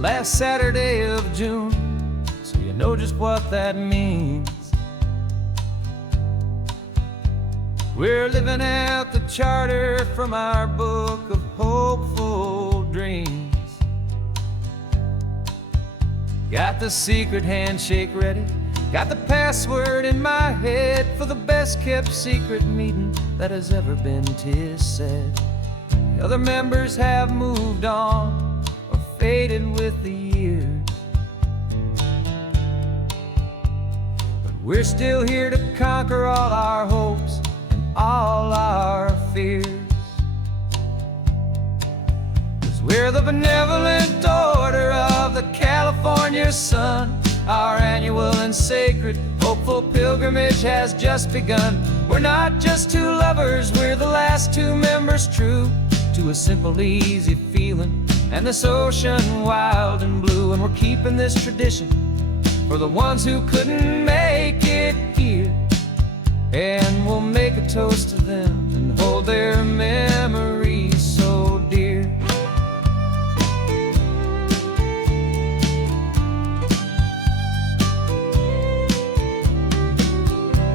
last Saturday of June, so you know just what that means. We're living out the charter from our book of hopeful dreams. Got the secret handshake ready, got the password in my head for the best kept secret meeting that has ever been, 'tis said. The other members have moved on or faded with the years, but we're still here to conquer all our hopes and all our fears. 'Cause we're the benevolent order of the California sun. Our annual and sacred hopeful pilgrimage has just begun. We're not just two lovers, we're the last two members true to a simple, easy feeling and this ocean wild and blue. And we're keeping this tradition for the ones who couldn't make it here, and we'll make a toast to them and hold their memories so dear.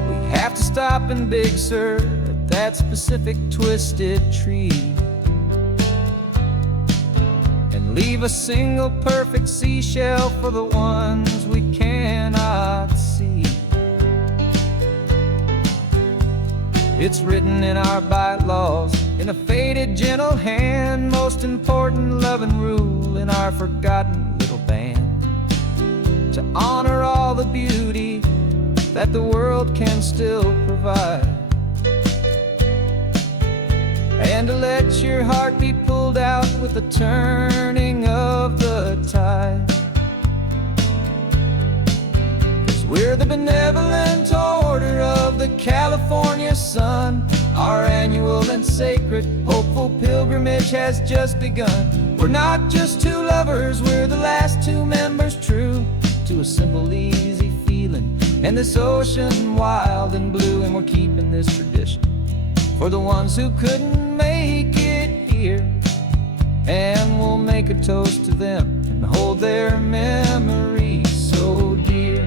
We have to stop in Big Sur at that specific twisted tree and leave a single perfect seashell for the ones we cannot see. It's written in our bylaws in a faded gentle hand, most important loving rule in our forgotten little band, to honor all the beauty that the world can still provide, and to let your heart be pulled out with the turning of the tide. 'Cause we're the benevolent order of the California sun. Our annual and sacred hopeful pilgrimage has just begun. We're not just two lovers, we're the last two members true to a simple, easy feeling and this ocean wild and blue. And we're keeping this tradition for the ones who couldn't make it here, and we'll make a toast to them and hold their memories so dear.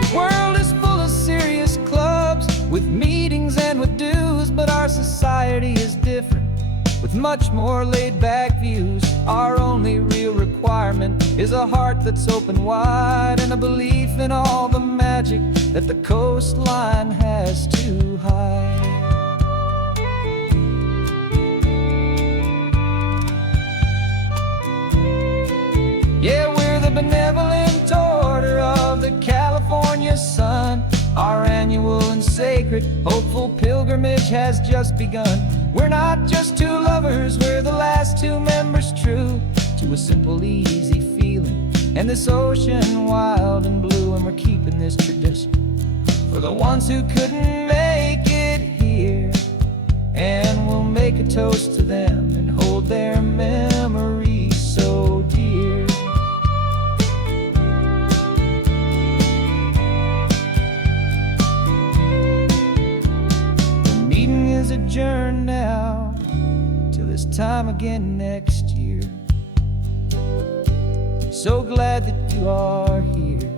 The world is full of serious clubs with meetings and with dues, but our society is different with much more laid-back views. Our only real requirement is a heart that's open wide and a belief in all the magic that the coastline has to hide. Yeah, we're the benevolent order of the California sun. Our annual and sacred hopeful pilgrimage has just begun. We're not just two lovers, we're the last two members true to a simple, easy feeling and this ocean wild and blue. And we're keeping this tradition for the ones who couldn't make it here, and we'll make a toast to them and hold their memories so dear. The meeting is adjourned now till this time again next year. So glad that you are here,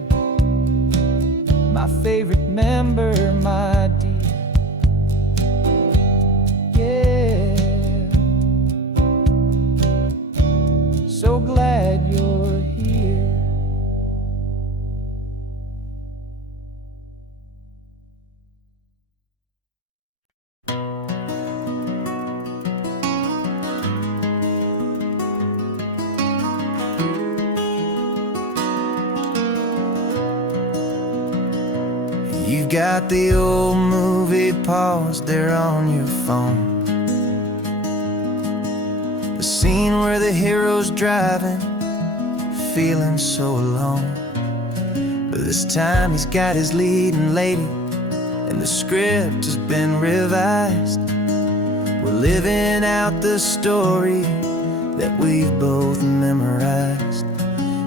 my favorite member, my dear. Yeah, so glad you're here. You've got the old movie paused there on your phone, the scene where the hero's driving, feeling so alone. But this time he's got his leading lady, and the script has been revised. We're living out the story that we've both memorized.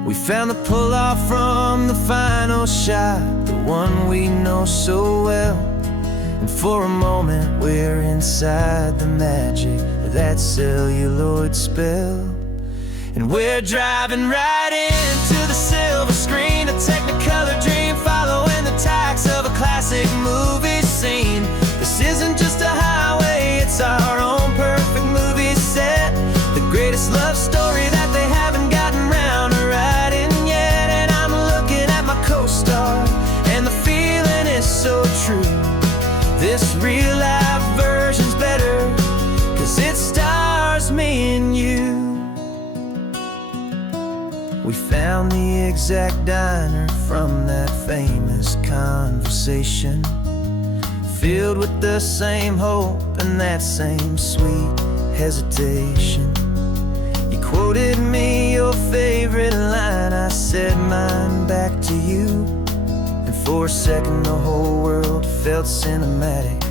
We found the pull-off from the final shot, the one we know so well. And for a moment we're inside the magic that celluloid spell. And we're driving right into the silver screen, a Technicolor dream, following the tacks of a classic movie scene. This isn't just a highway, it's our own perfect movie set, the greatest love story that they haven't gotten round to writing yet. And I'm looking at my co-star, and the feeling is so true. This real-life version's better, 'cause it stars me and you. We found the exact diner from that famous conversation, filled with the same hope and that same sweet hesitation. You quoted me your favorite line, I said mine back to you, and for a second the whole world felt cinematic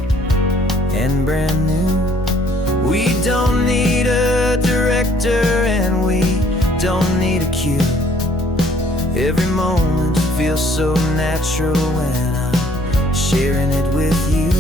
and brand new. We don't need a director and we don't need a cue. Every moment feels so natural when I'm sharing it with you.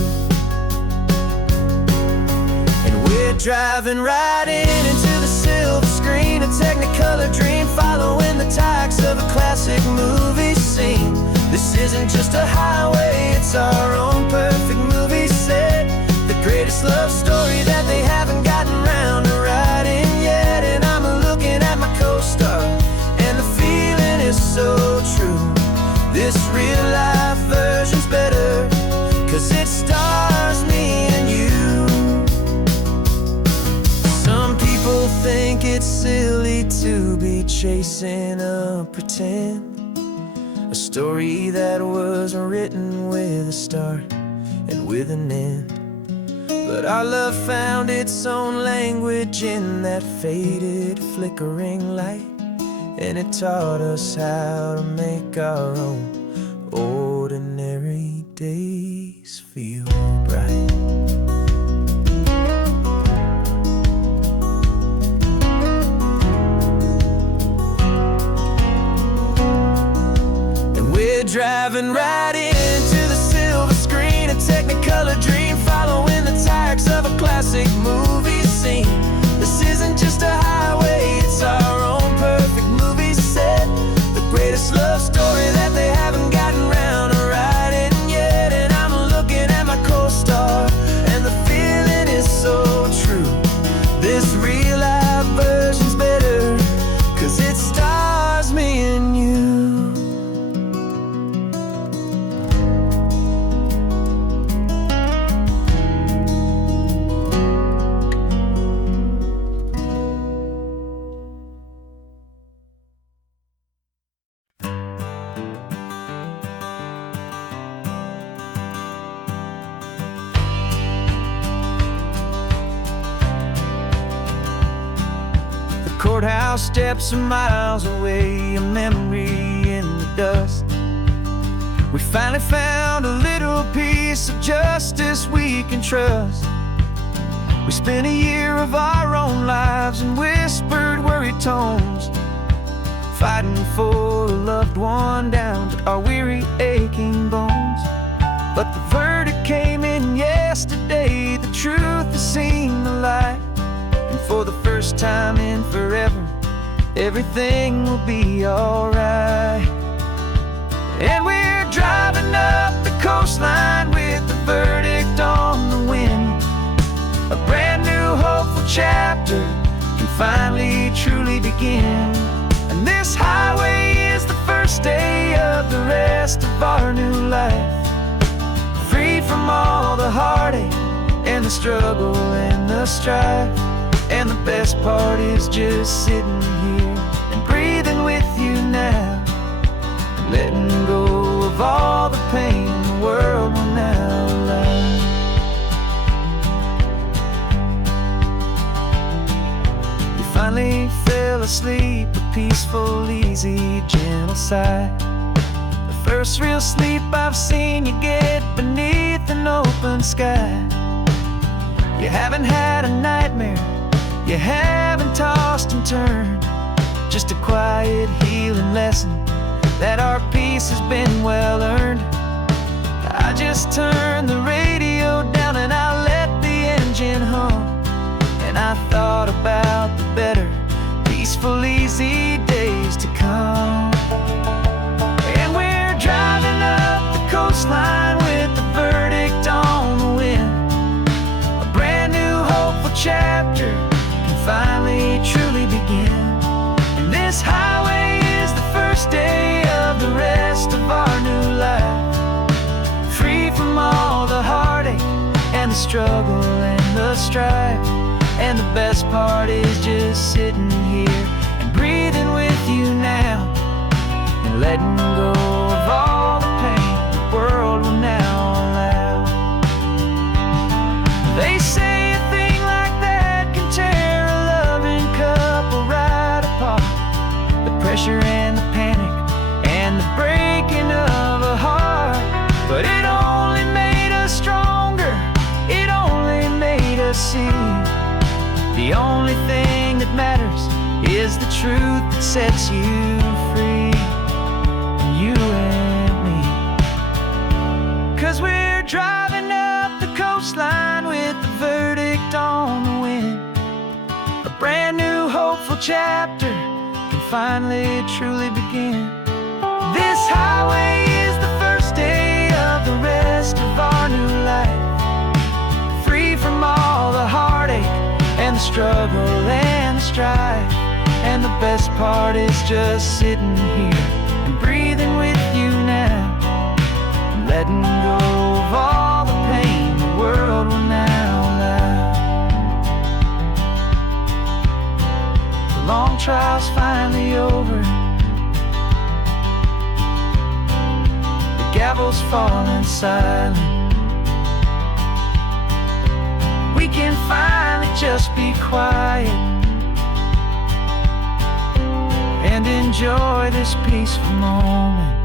And we're driving right into the silver screen, a Technicolor dream, following the tacks of a classic movie scene. This isn't just a highway, it's our own perfect movie set, the greatest love story that they haven't gotten round to writing yet. And I'm looking at my co-star, and the feeling is so true. This real-life version's better, 'cause it stars me and you. Some people think it's silly to be chasing a pretend, a story that was written with a start and with an end. But our love found its own language in that faded, flickering light, and it taught us how to make our own ordinary days feel bright. And we're driving right into the silver screen, a Technicolor dream, following the tacks of a classic movie scene. This isn't just a highway, it's our own perfect movie set, the greatest love story that they haven't gotten round to writing yet. And I'm looking at my co-star, and the feeling is so true. This real-life version's better, 'cause it stars me and you. Courthouse steps are miles away, a memory in the dust. We finally found a little piece of justice we can trust. We spent a year of our own lives in whispered, worried tones, fighting for a loved one down to our weary, aching bones. But the verdict came in yesterday, the truth has seen the light. And for the first time in forever, everything will be alright. And we're driving up the coastline with the verdict on the wind. A brand new hopeful chapter can finally truly begin. And this highway is the first day of the rest of our new life, free from all the heartache and the struggle and the strife. And the best part is just sitting here and breathing with you now, and letting go of all the pain the world will now allow. You finally fell asleep, a peaceful, easy, gentle sigh, the first real sleep I've seen you get beneath an open sky. You haven't had a nightmare, you haven't tossed and turned, just a quiet healing lesson that our peace has been well earned. I just turn the radio down and I let the engine hum, and I rest of our new life. Free from all the heartache and the struggle and the strife. And the best part is just sitting here and breathing with you now, and letting go of all the pain the world will now allow. They say a thing like that can tear a loving couple right apart. The pressure and the panic and the breaking of a heart. But it only made us stronger, it only made us see the only thing that matters is the truth that sets you free. You and me. 'Cause we're driving up the coastline with the verdict on the wind. A brand new hopeful chapter can finally truly begin. This highway is the first day of the rest of our new life. Free from all the heartache and the struggle and the strife. And the best part is just sitting here and breathing with you now, and letting go of all the pain the world will now allow. The long trial's finally over, the gavel's falling silent. We can finally just be quiet and enjoy this peaceful moment.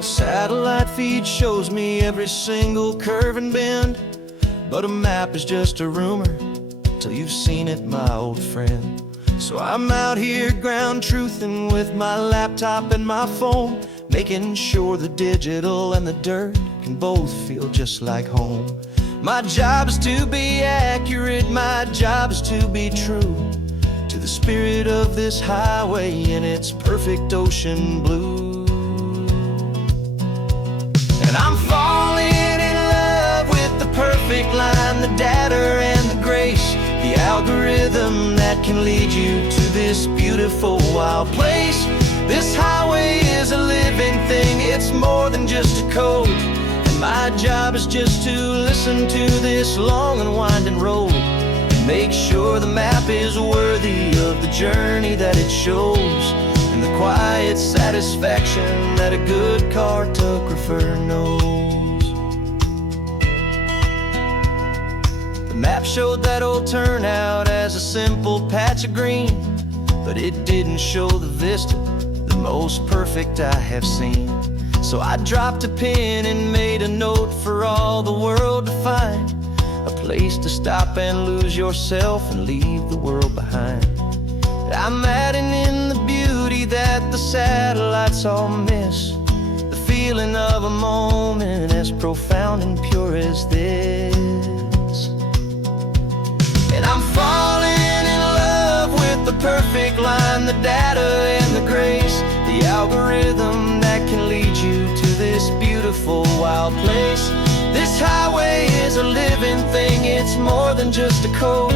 Satellite feed shows me every single curve and bend, but a map is just a rumor till you've seen it, my old friend. So I'm out here ground truthing with my laptop and my phone, making sure the digital and the dirt can both feel just like home. My job is to be accurate, my job is to be true to the spirit of this highway in its perfect ocean blue. And I'm falling in love with the perfect line, the data and the grace, the algorithm that can lead you to this beautiful wild place. This highway is a living thing, it's more than just a code. And my job is just to listen to this long and winding road, and make sure the map is worthy of the journey that it shows, and the quiet satisfaction that a good cartographer knows. The map showed that old turnout as a simple patch of green, but it didn't show the vista, the most perfect I have seen. So I dropped a pin and made a note for all the world to find, a place to stop and lose yourself and leave the world behind. I'm adding in the beauty that the satellites all miss, the feeling of a moment as profound and pure as this. And I'm falling in love with the perfect line, the data and the grace, the algorithm that can lead you to this beautiful wild place. This highway is a living thing, it's more than just a code.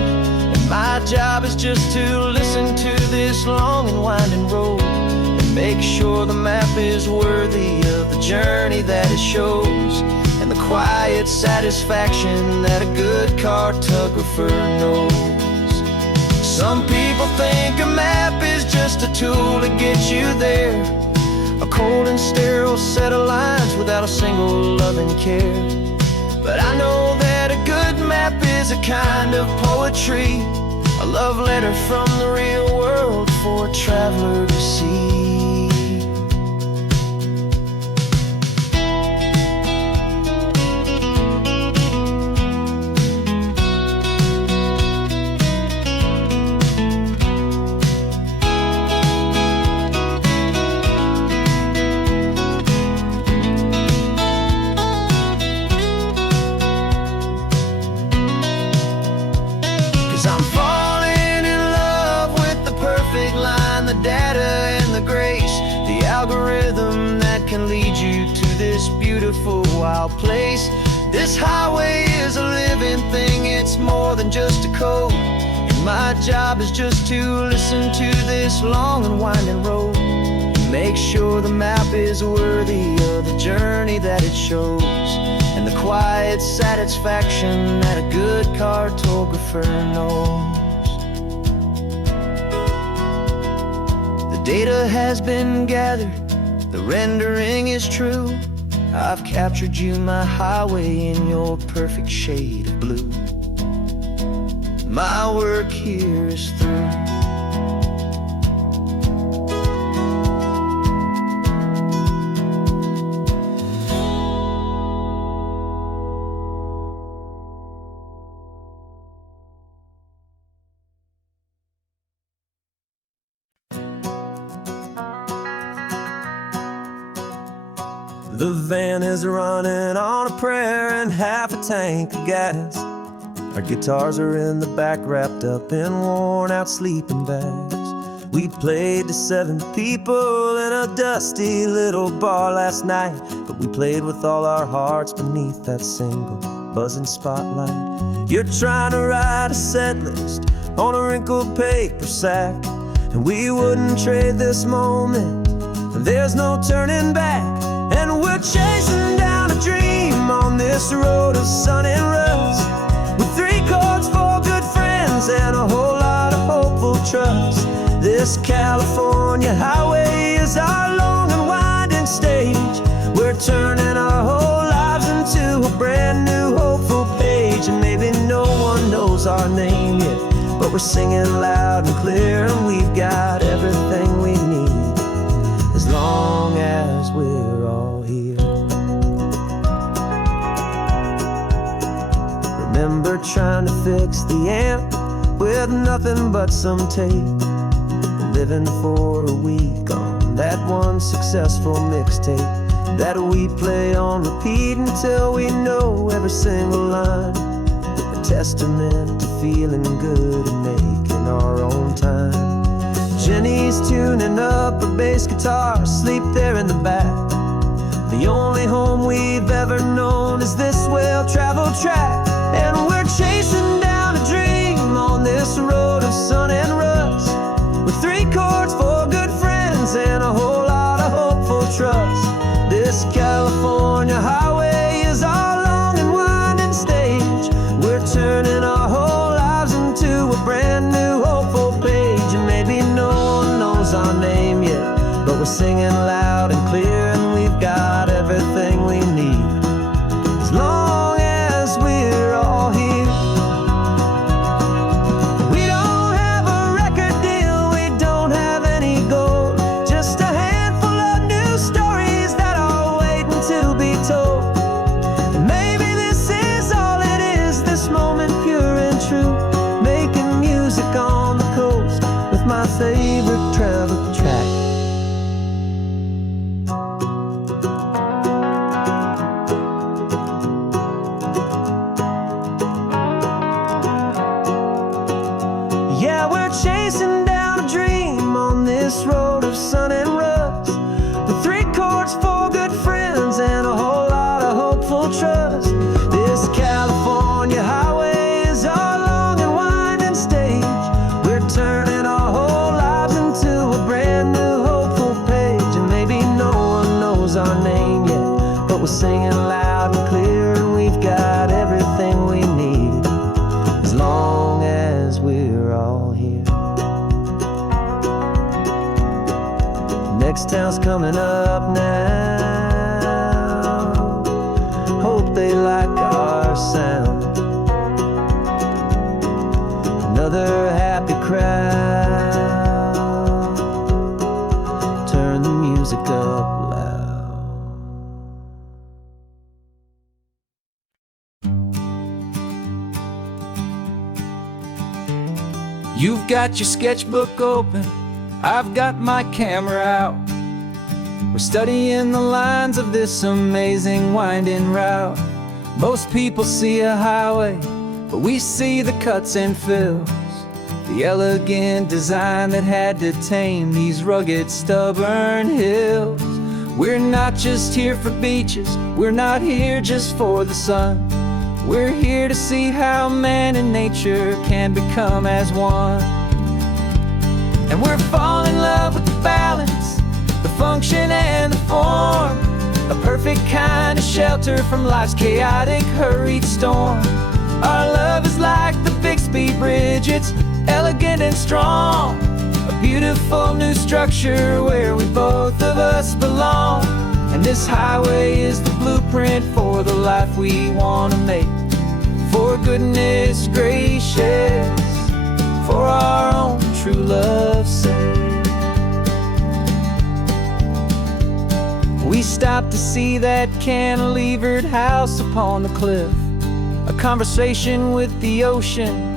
My job is just to listen to this long and winding road, and make sure the map is worthy of the journey that it shows, and the quiet satisfaction that a good cartographer knows. Some people think a map is just a tool to get you there, a cold and sterile set of lines without a single loving care. But I know that a good map is a kind of poetry, a love letter from the real world for a traveler to see. I'm falling in love with the perfect line, the data and the grace, algorithm that can lead you to this beautiful wild place. This highway is a living thing, it's more than just a code. And my job is just to listen to this long and winding road. Make sure the map is worthy of the journey that it shows, and the quiet satisfaction that a good cartographer knows. The data has been gathered, the rendering is true. I've captured you, my highway, in your perfect shade of blue. My work here is through. The van is running on a prayer and half a tank of gas. Our guitars are in the back, wrapped up in worn-out sleeping bags. We played to 7 people in a dusty little bar last night, but we played with all our hearts beneath that single buzzing spotlight. You're trying to write a set list on a wrinkled paper sack, and we wouldn't trade this moment. There's no turning back. And we're chasing down a dream on this road of sun and rust, with 3 chords, 4 good friends, and a whole lot of hopeful trust. This California highway is our long and winding stage. We're turning our whole lives into a brand new hopeful page. And maybe no one knows our name yet, but we're singing loud and clear, and we've got everything we need, as long as we're all here. Remember trying to fix the amp with nothing but some tape, living for a week on that one successful mixtape that we play on repeat until we know every single line. A testament to feeling good and making our own time. Jenny's tuning up a bass guitar, asleep there in the back. The only home we've ever known is this well-traveled track. And we're chasing down a dream on this road of sun and rust, with 3 chords, 4 good friends, and a whole lot of hopeful trust. This California highway is our long and winding stage. We're turning our whole lives into a brand new hopeful page. And maybe no one knows our name yet, but we're singing loud and clear, and we've got everything we need, as long as we're all here. We don't have a record deal, we don't have any gold, just a handful of new stories that are waiting to be told. And maybe this is all it is, this moment pure and true, making music on the coast with my favorite travel track. Yeah, we're chasing down a dream on this road of sun and rust, with 3 chords, 4 good friends, and a whole lot of hopeful trust. This California highway is our long and winding stage. We're turning our whole lives into a brand new hopeful page. And maybe no one knows our name yet, but we're singing loud and clear, and we've got everything we need, as long as we're all here. Next town's coming up now, hope they like our sound. Another happy crowd, turn the music up loud. You've got your sketchbook open, I've got my camera out. We're studying the lines of this amazing winding route. Most people see a highway, but we see the cuts and fills, the elegant design that had to tame these rugged, stubborn hills. We're not just here for beaches, we're not here just for the sun. We're here to see how man and nature can become as one. And we're falling in love with the balance, the function and the form, a perfect kind of shelter from life's chaotic, hurried storm. Our love is like the Bixby Bridge, it's elegant and strong, a beautiful new structure where we both of us belong. And this highway is the blueprint for the life we want to make. For goodness gracious, for our own true love's sake. We stopped to see that cantilevered house upon the cliff, a conversation with the ocean,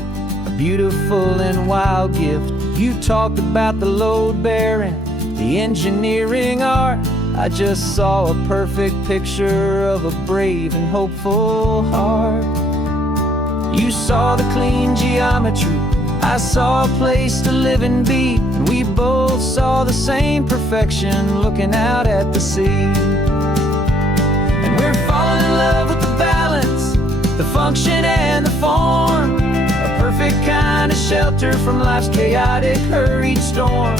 a beautiful and wild gift. You talked about the load bearing, the engineering art. I just saw a perfect picture of a brave and hopeful heart. You saw the clean geometry, I saw a place to live and be, and we both saw the same perfection looking out at the sea. And we're falling in love with the balance, the function and the form, a perfect kind of shelter from life's chaotic, hurried storm.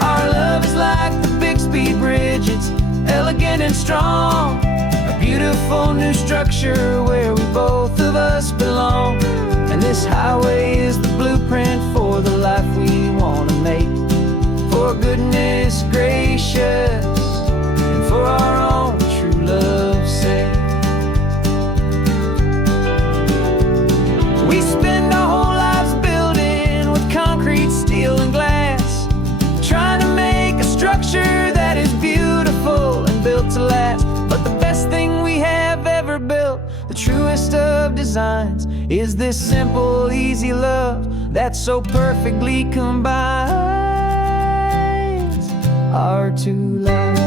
Our love is like the Bixby Bridge, it's elegant and strong, a beautiful new structure where we both of us belong. And this highway is the blueprint for the life we want to make. For goodness gracious, and for our own true love's sake. We spend our whole lives building with concrete, steel, and glass, trying to make a structure that is beautiful and built to last. But the best thing we have ever built, the truest of designs, is this simple, easy love that so perfectly combines our two lives.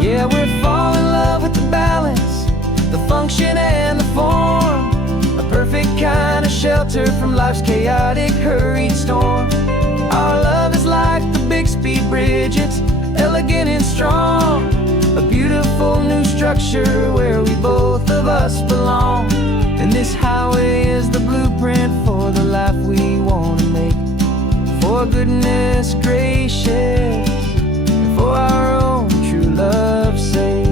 Yeah, we're falling in love with the balance, the function and the form, a perfect kind of shelter from life's chaotic, hurried storm. Our love is like the Bixby Bridge, it's elegant and strong, a beautiful new structure where we both of us belong. And this highway is the blueprint for the life we want to make. For goodness gracious, for our own true love's sake.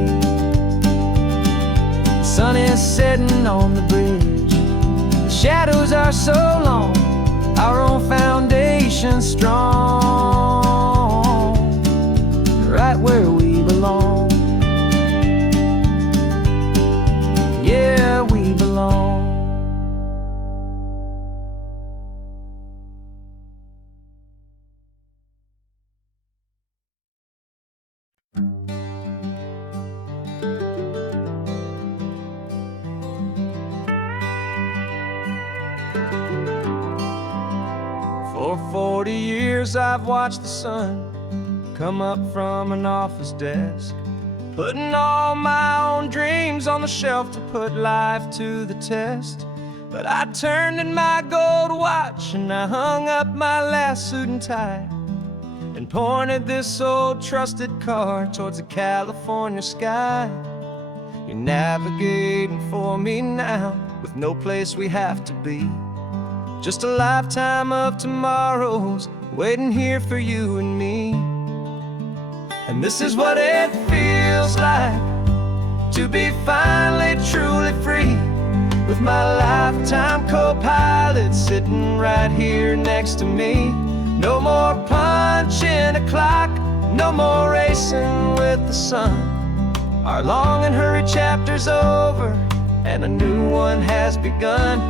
The sun is setting on the bridge, the shadows are so long, our own foundation strong, right where we belong. Yeah, we belong. For 40 years I've watched the sun come up from an office desk, putting all my own dreams on the shelf to put life to the test. But I turned in my gold watch and I hung up my last suit and tie, and pointed this old trusted car towards the California sky. You're navigating for me now, with no place we have to be, just a lifetime of tomorrows waiting here for you and me. And this is what it feels like to be finally truly free, with my lifetime co-pilot sitting right here next to me. No more punching a clock, no more racing with the sun. Our long and hurried chapter's over and a new one has begun.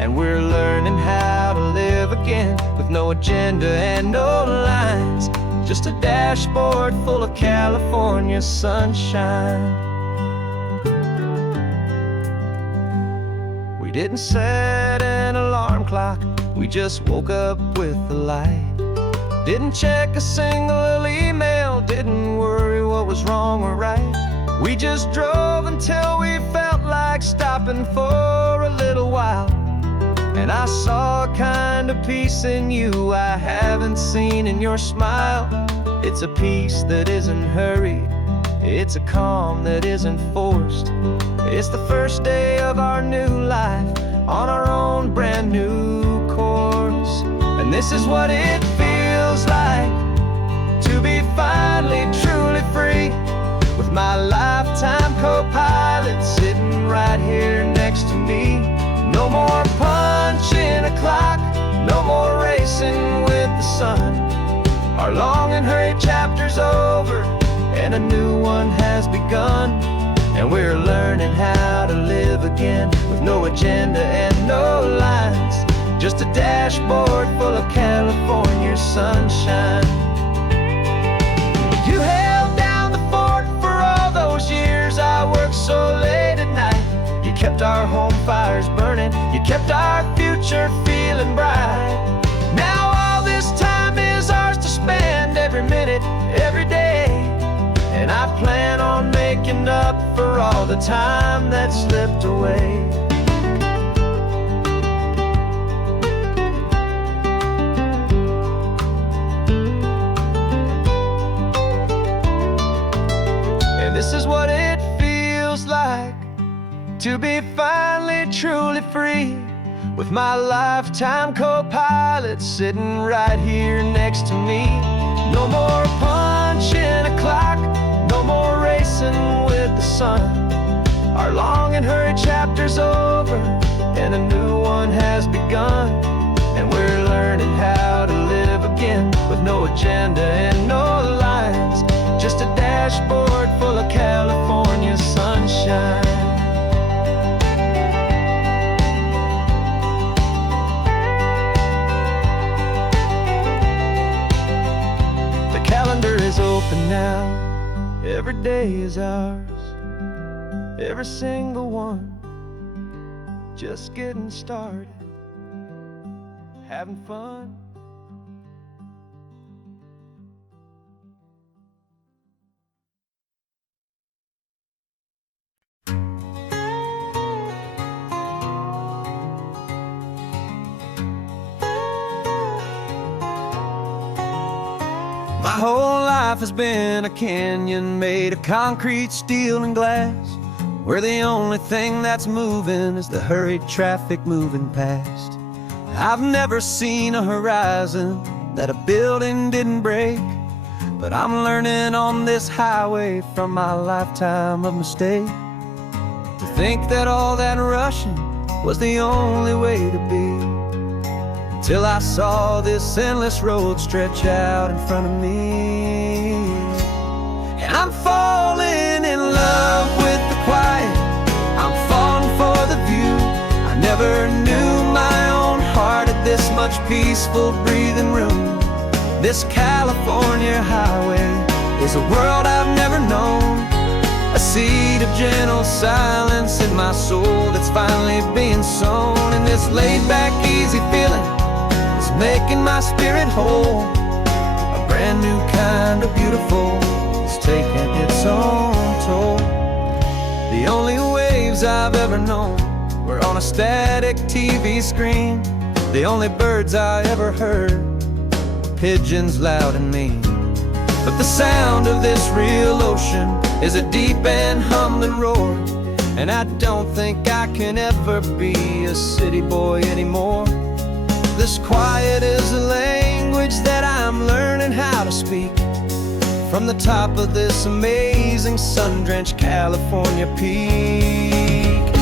And we're learning how to live again, with no agenda and no lines, just a dashboard full of California sunshine. didn't set an alarm clock, we just woke up with the light. Didn't check a single email, didn't worry what was wrong or right. We just drove until we felt like stopping for a little while. And I saw a kind of peace in you I haven't seen in your smile. It's a peace that isn't hurried, it's a calm that isn't forced. It's the first day of our new life, on our own brand new course. And this is what it feels like to be finally truly free, with my lifetime co-pilot sitting right here next to me. No more punching a clock, no more racing with the sun. Our long and hurried chapter's over, and a new one has begun. And we're learning how to live again, with no agenda and no lines, just a dashboard full of California sunshine. You held down the fort for all those years I worked so late at night. You kept our home fires burning, you kept our future feeling bright. Now all this time is ours to spend, every minute, every day. And I plan on making up for all the time that slipped away. And this is what it feels like to be finally truly free, with my lifetime co-pilot sitting right here next to me. No more punching a clock, no more racing with the sun. Our long and hurried chapter's over, and a new one has begun. And we're learning how to live again, with no agenda and no lines, just a dashboard full of California sunshine. The calendar is open now, every day is ours, every single one, just getting started, having fun. My whole life has been a canyon made of concrete, steel, and glass, where the only thing that's moving is the hurried traffic moving past. I've never seen a horizon that a building didn't break, but I'm learning on this highway from my lifetime of mistakes to think that all that rushing was the only way to be. Till I saw this endless road stretch out in front of me. And I'm falling in love with the quiet, I'm falling for the view. I never knew my own heart had this much peaceful breathing room. This California highway is a world I've never known, a seed of gentle silence in my soul that's finally being sown. And this laid-back, easy feeling is making my spirit whole. A brand new kind of beautiful is taking its own toll. The only waves I've ever known were on a static TV screen. The only birds I ever heard were pigeons loud and mean. But the sound of this real ocean is a deep and humbling roar, and I don't think I can ever be a city boy anymore. This quiet is a language that I'm learning how to speak from the top of this amazing sun-drenched California peak.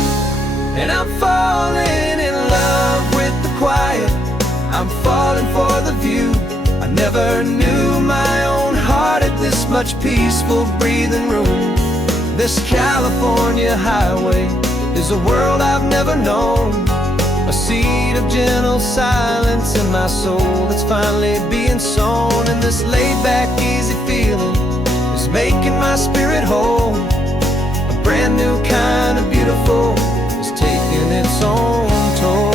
And I'm falling in love with the quiet, I'm falling for the view. I never knew my own heart had this much peaceful breathing room. This California highway is a world I've never known, a seed of gentle silence in my soul that's finally being sown. And this laid-back, easy feeling is making my spirit whole. A brand new kind of beautiful is taking its own toll.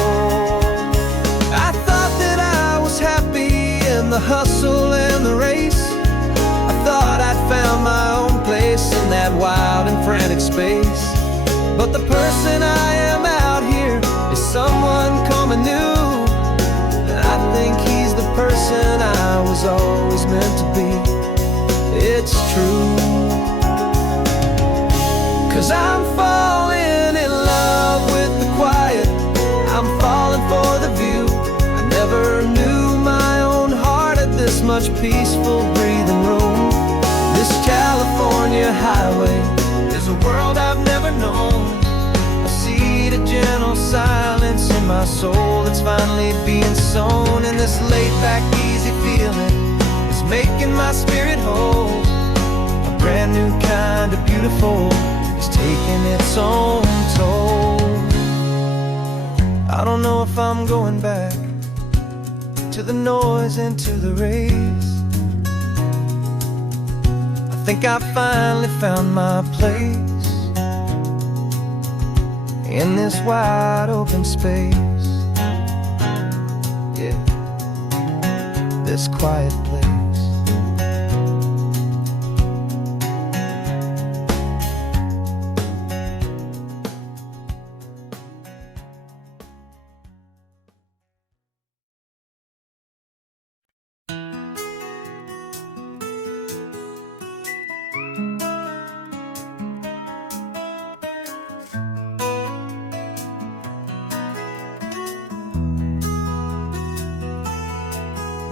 I thought that I was happy in the hustle and the race. I thought I'd found my own place in that wild and frantic space. But the person I am out here is someone coming new. I think he's the person I was always meant to be. It's true. 'Cause I'm falling in love with the quiet. I'm falling for the view. I never knew my own heart had this much peaceful breathing room. This California highway is a world I've never known. I see the gentle silence in my soul that's finally being sown. And this laid-back, easy feeling is making my spirit whole. A brand new kind of beautiful is taking its own toll. I don't know if I'm going back to the noise and to the race. I think I finally found my place in this wide open space. Yeah, this quiet place.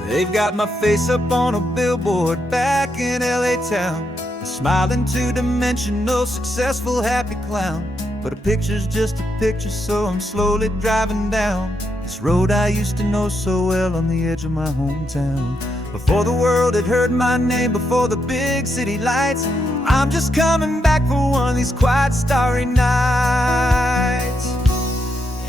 They've got my face up on a billboard back in LA town, smiling two-dimensional, successful, happy clown. But a picture's just a picture, so I'm slowly driving down this road I used to know so well on the edge of my hometown. Before the world had heard my name, before the big city lights, I'm just coming back for one of these quiet, starry nights.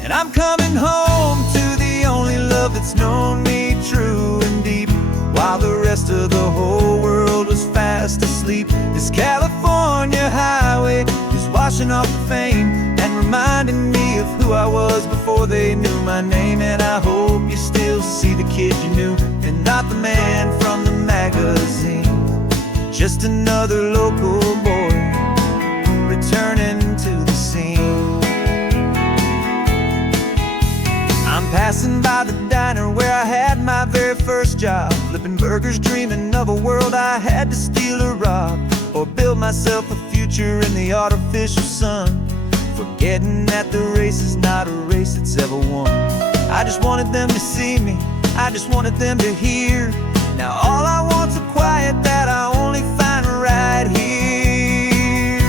And I'm coming home to the only love that's known me true and deep, while the rest of the whole world was fast asleep. This California highway is washing off the fame and reminding me of who I was before they knew my name. And I hope you still see the kid you knew and not the man from the magazine. Just another local boy returning to the scene. I'm passing by the diner where I had my very first job, flipping burgers, dreaming of a world I had to steal or rob, or build myself a future in the artificial sun, forgetting that the race is not a race that's ever won. I just wanted them to see me, I just wanted them to hear. Now all I want's a quiet that I only find right here.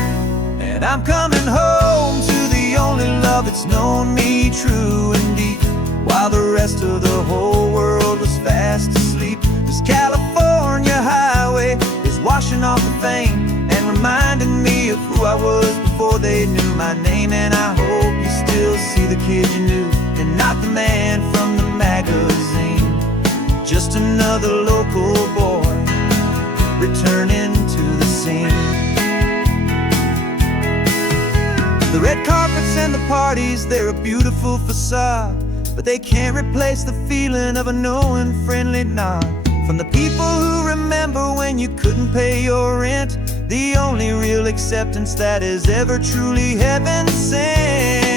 And I'm coming home to the only love that's known me true and deep, while the rest of the whole world was fast asleep. This California highway is washing off the fame and reminding me of who I was before they knew my name. And I hope you still see the kid you knew and not the man from the magazine. Just another local boy returning to the scene. The red carpets and the parties, they're a beautiful facade, but they can't replace the feeling of a knowing, friendly nod from the people who remember when you couldn't pay your rent. The only real acceptance that is ever truly heaven sent.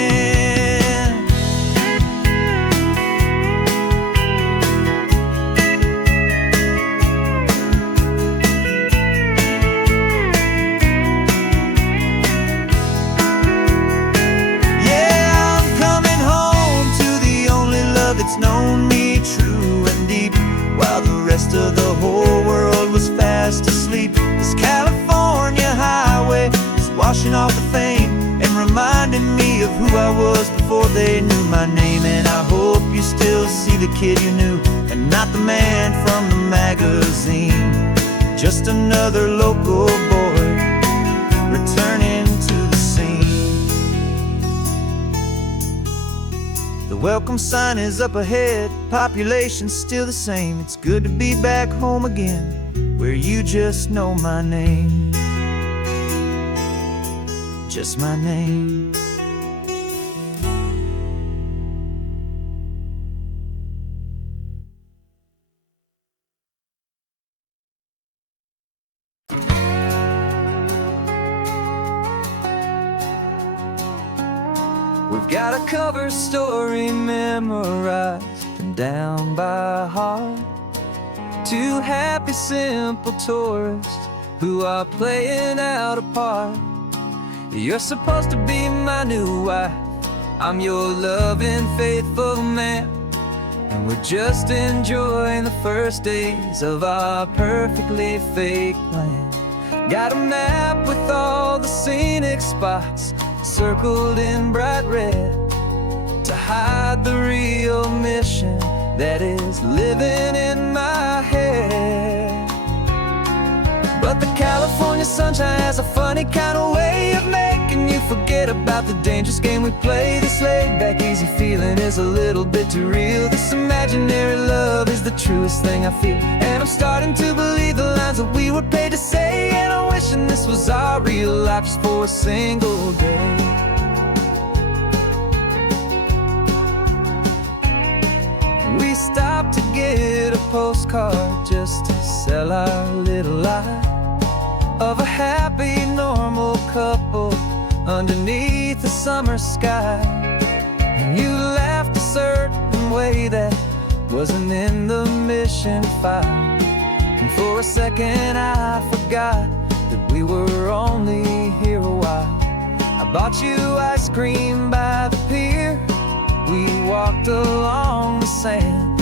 It's known me true and deep, while the rest of the whole world was fast asleep. This California highway is washing off the fame and reminding me of who I was before they knew my name. And I hope you still see the kid you knew and not the man from the magazine. Just another local boy returning to the scene. The welcome sign is up ahead, population's still the same. It's good to be back home again, where you just know my name. Just my name. We've got a cover story memorized and down by heart. Two happy, simple tourists who are playing out a part. You're supposed to be my new wife, I'm your loving, faithful man, and we're just enjoying the first days of our perfectly fake plan. Got a map with all the scenic spots circled in bright red to hide the real mission that is living in my head. But the California sunshine has a funny kind of way of making you forget about the dangerous game we play. This laid-back, easy feeling is a little bit too real. This imaginary love is the truest thing I feel, and I'm starting to believe the lines that we were paid to say. And I'm wishing this was our real life just for a single day. We stopped to get a postcard just to sell our little lie of a happy, normal couple underneath the summer sky. And you laughed a certain way that wasn't in the mission file, and for a second I forgot that we were only here a while. I bought you ice cream by the pier, we walked along the sand,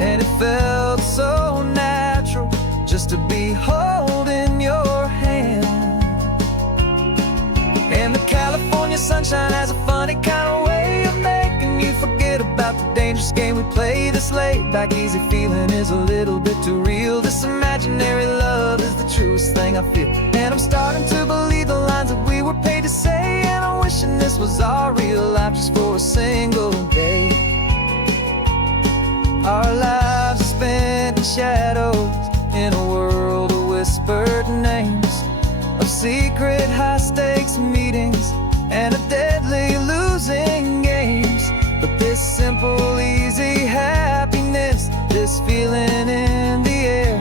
and it felt so natural just to be holding your hand. And the California sunshine has a funny kind of way of making you forget about the dangerous game we play. This laid-back, easy feeling is a little bit too real. This imaginary love is the truest thing I feel, and I'm starting to believe the lines that we were paid to say. And I'm wishing this was our real life just for a single day. Our lives are spent in shadows, in a world of whispered names, of secret high-stakes meetings and of deadly losing games. But this simple, easy happiness, this feeling in the air,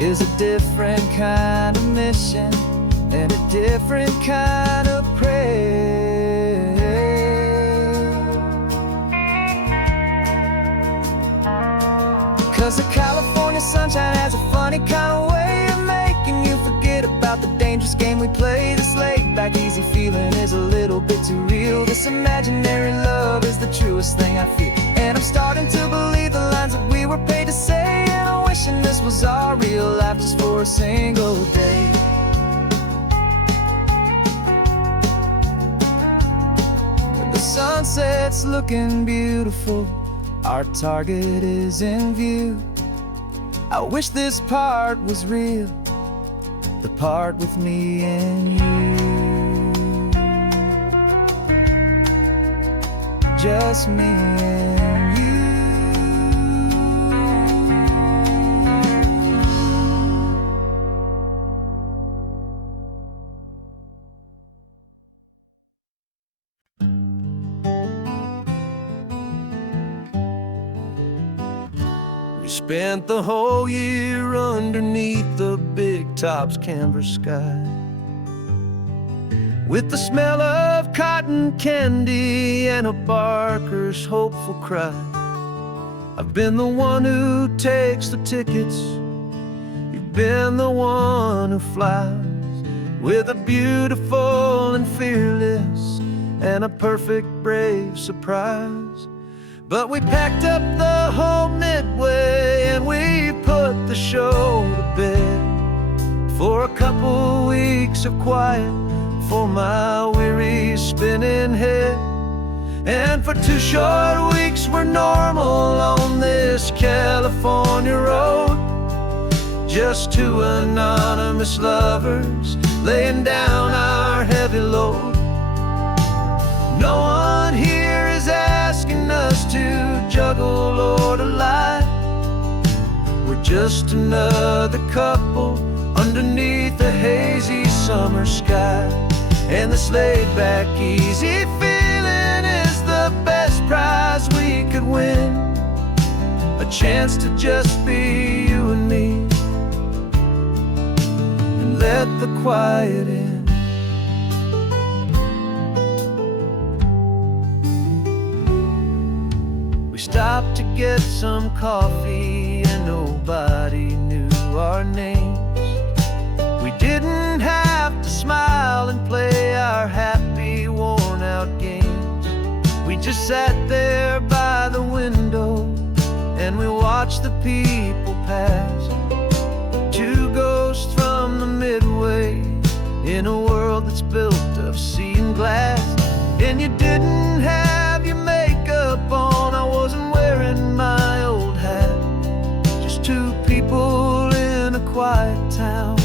is a different kind of mission and a different kind of prayer. 'Cause the California sunshine has a funny kind of way of making you forget about the dangerous game we play. This laid-back, easy feeling is a little bit too real. This imaginary love is the truest thing I feel, and I'm starting to believe the lines that we were paid to say. And I'm wishing this was our real life just for a single day. The sunset's looking beautiful, our target is in view. I wish this part was real, the part with me and you. Just me and you. We spent the whole year underneath the big top's canvas sky, with the smell of cotton candy and a barker's hopeful cry. I've been the one who takes the tickets, you've been the one who flies, with a beautiful and fearless and a perfect brave surprise. But we packed up the whole Midway and we put the show to bed for a couple weeks of quiet for my weary spinning head. And for 2 short weeks we're normal on this California road, just 2 anonymous lovers laying down our heavy load. No one here is asking us to juggle or to lie. We're just another couple underneath a hazy summer sky. And this laid-back, easy feeling is the best prize we could win, a chance to just be you and me, and let the quiet in. stopped to get some coffee, and nobody knew our names. We didn't have to smile and play our happy, worn-out games. We just sat there by the window and we watched the people pass. Two ghosts from the Midway in a world that's built of sea and glass. And you didn't have your makeup on, I wasn't wearing my old hat. Just two people in a quiet town,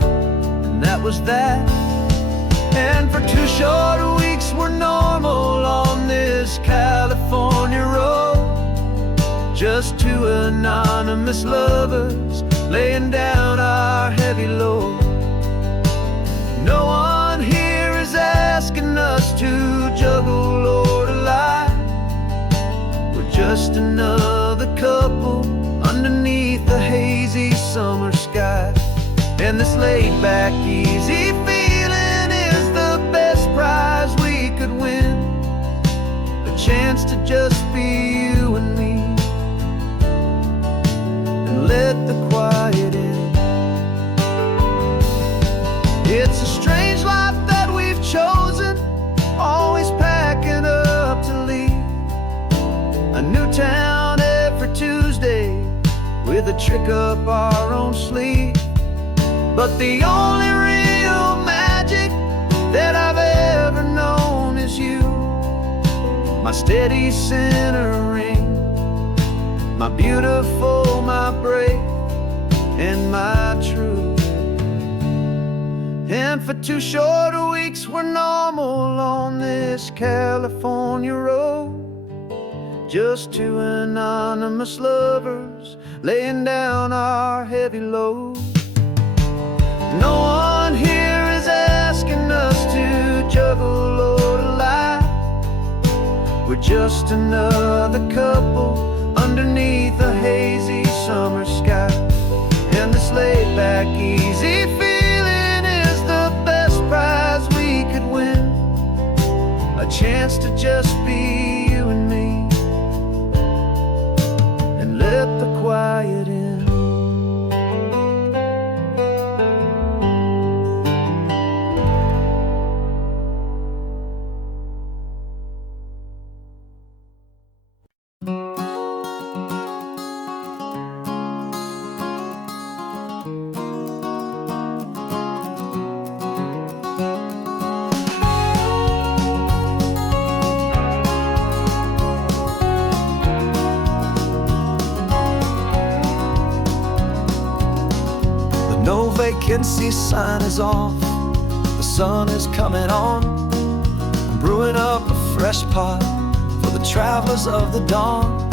and that was that. And for 2 short weeks we're normal on this California road. Just two anonymous lovers laying down our heavy load. No one here is asking us to juggle or to lie. We're just another couple underneath the hazy summer sky. And this laid-back, easy feeling is the best prize we could win. A chance to just be you and me, and let the quiet in. It's a strange life that we've chosen, always packing up to leave. A new town every Tuesday with a trick up our own sleeve. But the only real magic that I've ever known is you, my steady centering, my beautiful, my brave, and my true. And for 2 short weeks we're normal on this California road. Just two anonymous lovers laying down our heavy load. No one here is asking us to juggle or to lie. We're just another couple underneath a hazy summer sky. And this laid-back, easy feeling is the best prize we could win. A chance to just be you and me, and let the quiet in. No vacancy sign is off, the sun is coming on. I'm brewing up a fresh pot for the travelers of the dawn.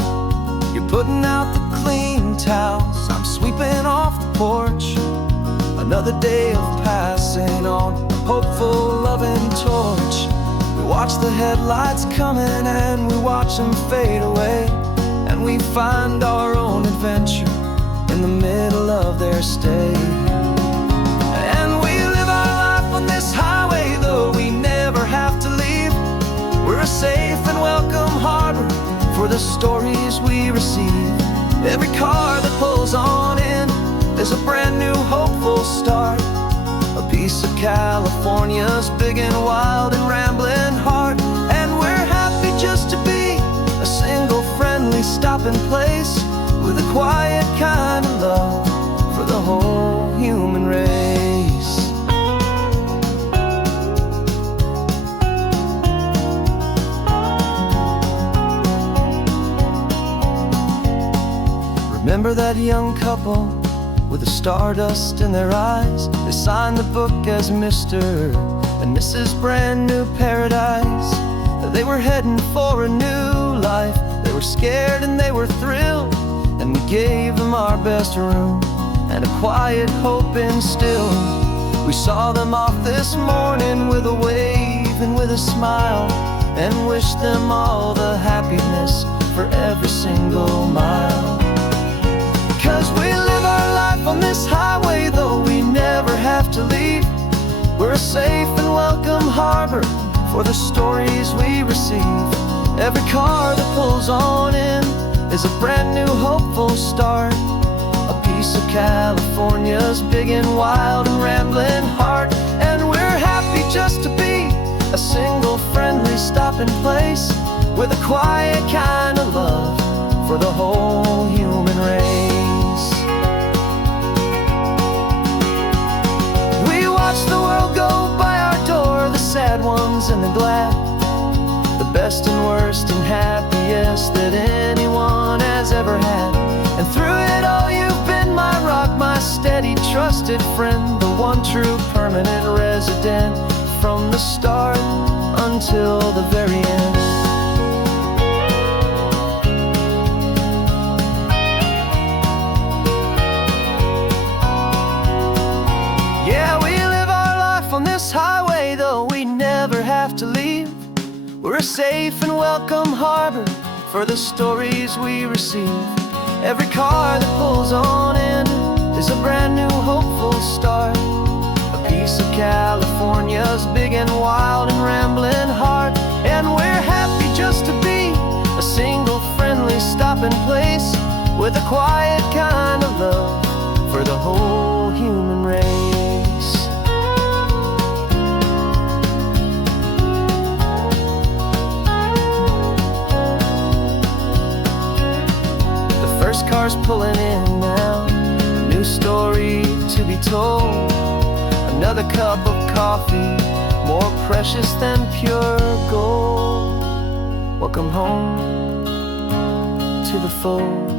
You're putting out the clean towels, I'm sweeping off the porch. Another day of passing on, a hopeful, loving torch. We watch the headlights coming and we watch them fade away, and we find our own adventure in the middle of their stay. And we live our life on this highway, though we never have to leave. We're a safe and welcome harbor for the stories we receive. Every car that pulls on in is a brand new hopeful start, a piece of California's big and wild and rambling heart. And we're happy just to be a single friendly stopping place, with a quiet kind of love for the whole human race. Remember that young couple with the stardust in their eyes? They signed the book as Mr. and Mrs. Brand New Paradise. They were heading for a new life. They were scared and they were thrilled, and we gave them our best room and a quiet hope instilled. We saw them off this morning with a wave and with a smile, and wished them all the happiness for every single mile. 'Cause we live our life on this highway, though we never have to leave. We're a safe and welcome harbor for the stories we receive. Every car that pulls on in is a brand new hopeful start. A piece of California's big and wild and rambling heart. And we're happy just to be a single friendly stopping place with a quiet kind of love for the whole human race. We watch the world go by our door, the sad ones and the glad, the best and worst and happiest that anyone has ever had. And through it all you've been my rock, my steady trusted friend, the one true permanent resident from the start until the very end. Yeah, we live our life on this highway, though we never have to leave. We're a safe and welcome harbor for the stories we receive. Every car that pulls on in is a brand new hopeful start. A piece of California's big and wild and rambling heart. And we're happy just to be a single friendly stopping place with a quiet kind of love for the whole human race. Cars pulling in now, a new story to be told. Another cup of coffee, more precious than pure gold. Welcome home to the fold.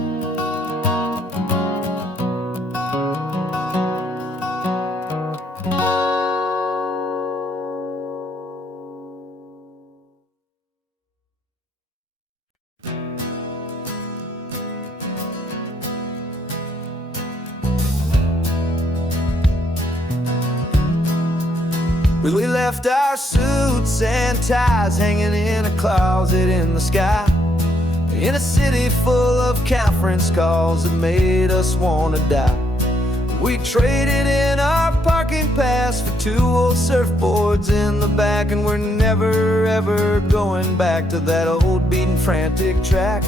We left our suits and ties hanging in a closet in the sky, in a city full of conference calls that made us wanna die. We traded in our parking pass for 2 old surfboards in the back, and we're never ever going back to that old beaten frantic track.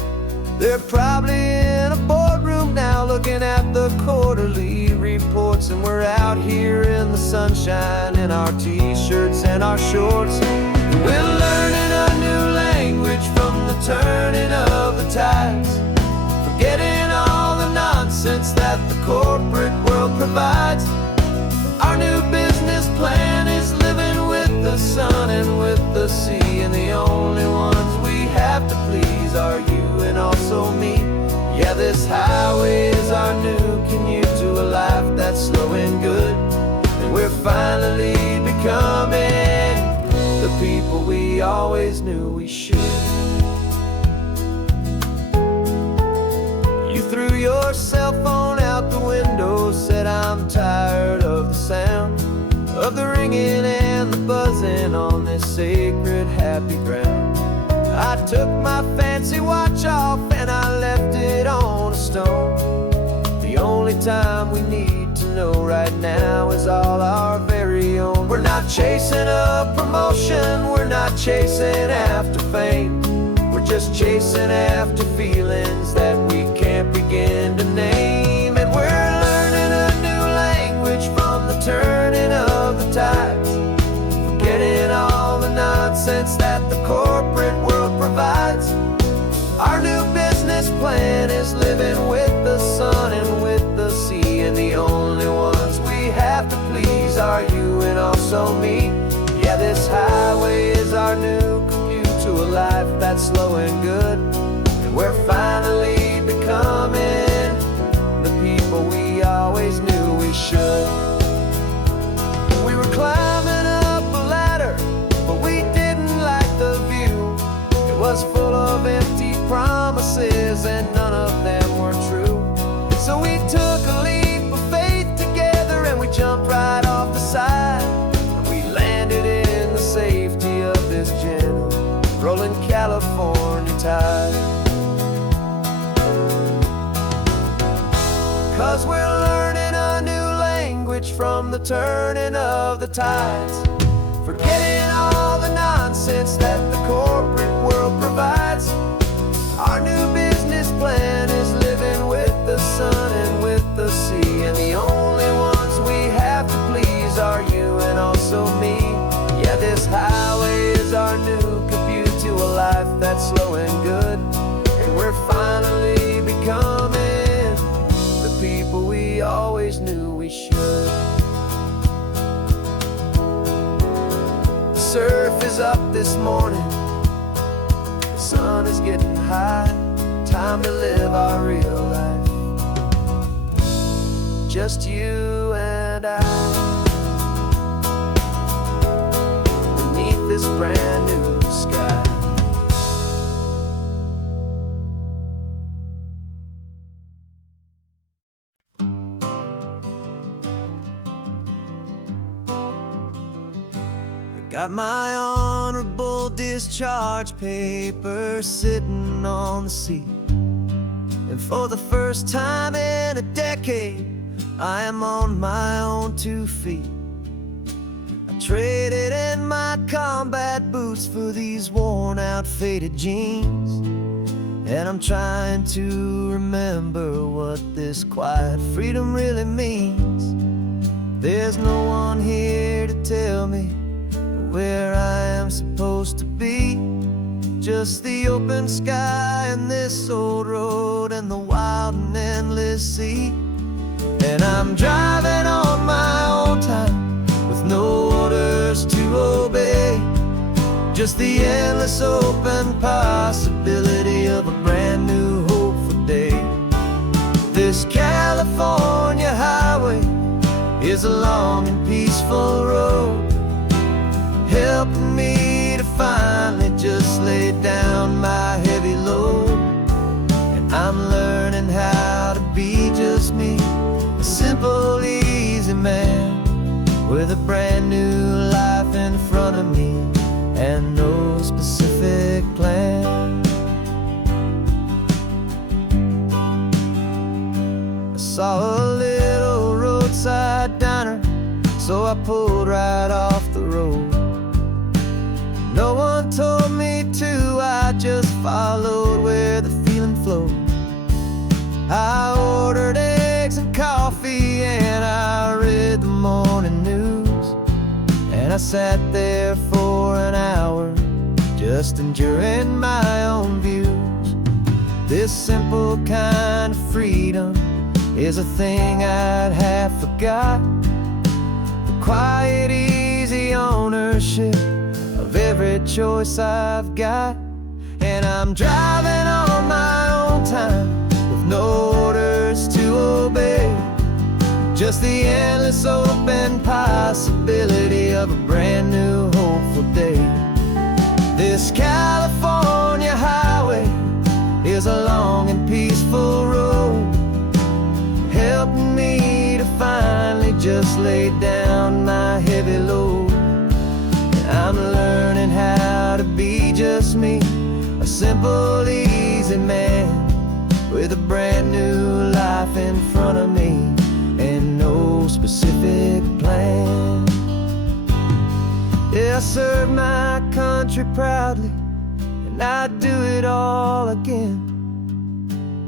They're probably in a boardroom now looking at the quarterly reports, and we're out here in the sunshine in our t-shirts and our shorts. We're learning a new language from the turning of the tides, forgetting all the nonsense that the corporate world provides. Our new business plan is living with the sun and with the sea, and the only ones we have to please are you and also me. Yeah, this highway is our new commute to a life that's slow and good, and we're finally becoming the people we always knew we should. You threw your cell phone out the window, said I'm tired of the sound of the ringing and the buzzing on this sacred happy ground. I took my fancy watch off and I left it on a stone. The only time we need to know right now is all our very own. We're not chasing a promotion, we're not chasing after fame. We're just chasing after feelings that we can't begin to name. And we're learning a new language from the turning of the tides, forgetting all the nonsense that the corporate world provides. Our new business plan is living with the sun and with the sea, and the only ones we have to please are you and also me. Yeah, this highway is our new commute to a life that's slow and good, and we're finally becoming the people we always knew we should. We were climbing up a ladder, but we didn't like the view. It was full of empty promises and none of them were true. So we took a leap of faith together and we jumped right off the side, and we landed in the safety of this gentle rolling California tide. 'Cause we're learning a new language from the turning of the tides, forgetting all the nonsense that the corporate world provides. Our new business plan is living with the sun and with the sea, and the only ones we have to please are you and also me. Yeah, this highway is our new commute to a life that's slow and good, and we're finally becoming the people we always knew we should. The surf is up this morning, the sun is getting high, time to live our real life, just you and I, beneath this brand new sky. Got my honorable discharge paper sitting on the seat, and for the first time in a decade, I am on my own 2 feet. I traded in my combat boots for these worn out faded jeans, and I'm trying to remember what this quiet freedom really means. There's no one here to tell me where I am supposed to be, just the open sky and this old road and the wild and endless sea. And I'm driving on my own time with no orders to obey, just the endless open possibility of a brand new hopeful day. This California highway is a long and peaceful road, helping me to finally just lay down my heavy load. And I'm learning how to be just me, a simple, easy man with a brand new life in front of me and no specific plan. I saw a little roadside diner, so I pulled right off the road. No one told me to, I just followed where the feeling flowed. I ordered eggs and coffee and I read the morning news, and I sat there for an hour just enduring my own views. This simple kind of freedom is a thing I'd have forgot, the quiet, easy ownership of every choice I've got. And I'm driving on my own time with no orders to obey, just the endless open possibility of a brand new hopeful day. This California highway is a long and peaceful road, helping me to finally just lay down my heavy load. I'm learning how to be just me, a simple, easy man with a brand new life in front of me and no specific plan. Yeah, I serve my country proudly and I'd do it all again,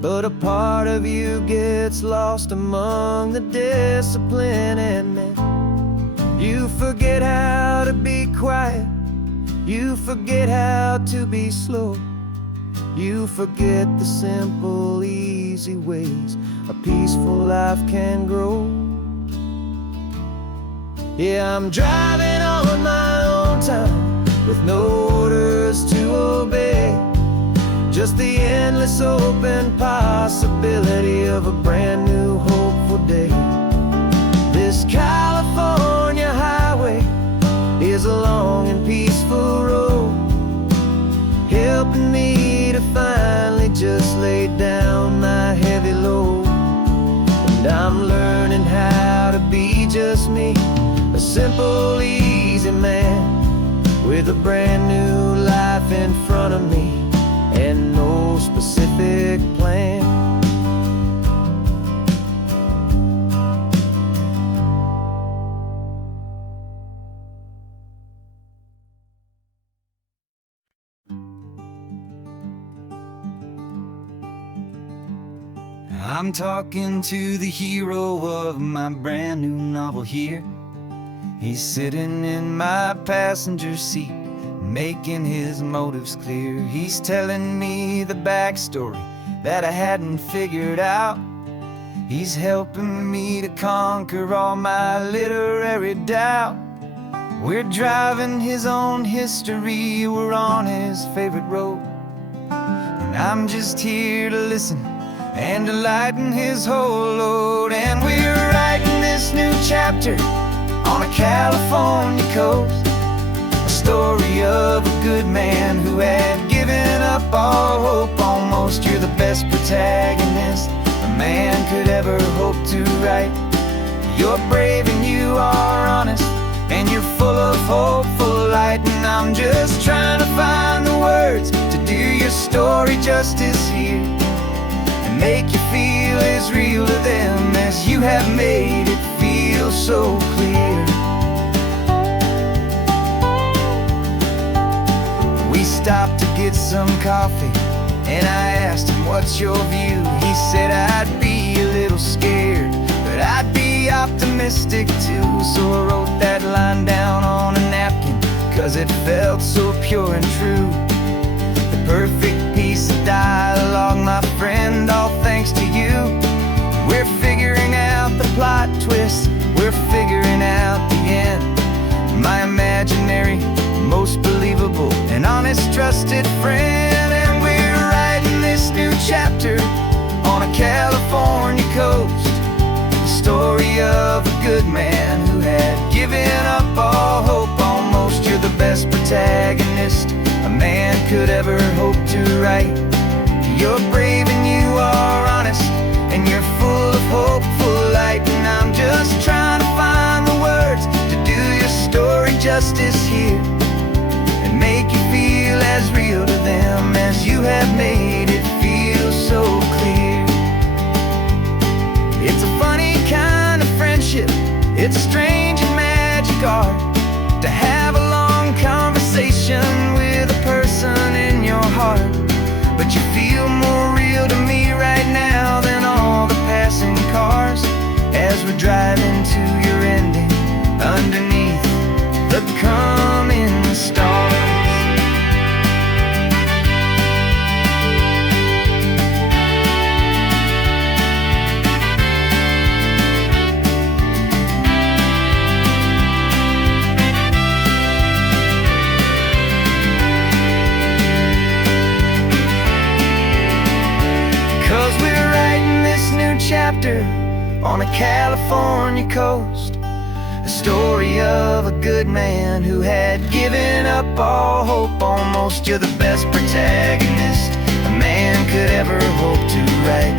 but a part of you gets lost among the discipline, and then you forget how to be quiet, you forget how to be slow, you forget the simple, easy ways a peaceful life can grow. Yeah, I'm driving on my own time with no orders to obey, just the endless open possibility of a brand new hopeful day. This California highway is a long and peaceful road, helping me to finally just lay down my heavy load. And I'm learning how to be just me, a simple, easy man with a brand new life in front of me and no specific plan. I'm talking to the hero of my brand new novel here. He's sitting in my passenger seat, making his motives clear. He's telling me the backstory that I hadn't figured out. He's helping me to conquer all my literary doubt. We're driving his own history, we're on his favorite road, and I'm just here to listen and to lighten his whole load. And we're writing this new chapter on a California coast, a story of a good man who had given up all hope almost. You're the best protagonist a man could ever hope to write. You're brave and you are honest, and you're full of hopeful light. And I'm just trying to find the words to do your story justice here, and make you feel as real to them as you have made it feel so clear. We stopped to get some coffee, and I asked him, what's your view? He said, I'd be a little scared, but I'd be optimistic too. So I wrote that line down on a napkin, 'cause it felt so pure and true. The perfect piece of dialogue, my friend, all thanks to you. We're figuring out the plot twist, we're figuring out the end. My imaginary, most believable and honest trusted friend. And we're writing this new chapter on a California coast, the story of a good man who had given up all hope almost. You're the best protagonist a man could ever hope to write. You're brave and you are honest, and you're full of hopeful light. And I'm just trying to find the words to do your story justice here, and make you feel as real to them as you have made it feel so clear. It's a funny kind of friendship, it's strange and magic art to have a long conversation with a person in your heart. But you feel more real to me right now than all the passing cars, as we're driving to your ending underneath the coming stars. Chapter on a California coast, a story of a good man who had given up all hope almost. You're the best protagonist a man could ever hope to write.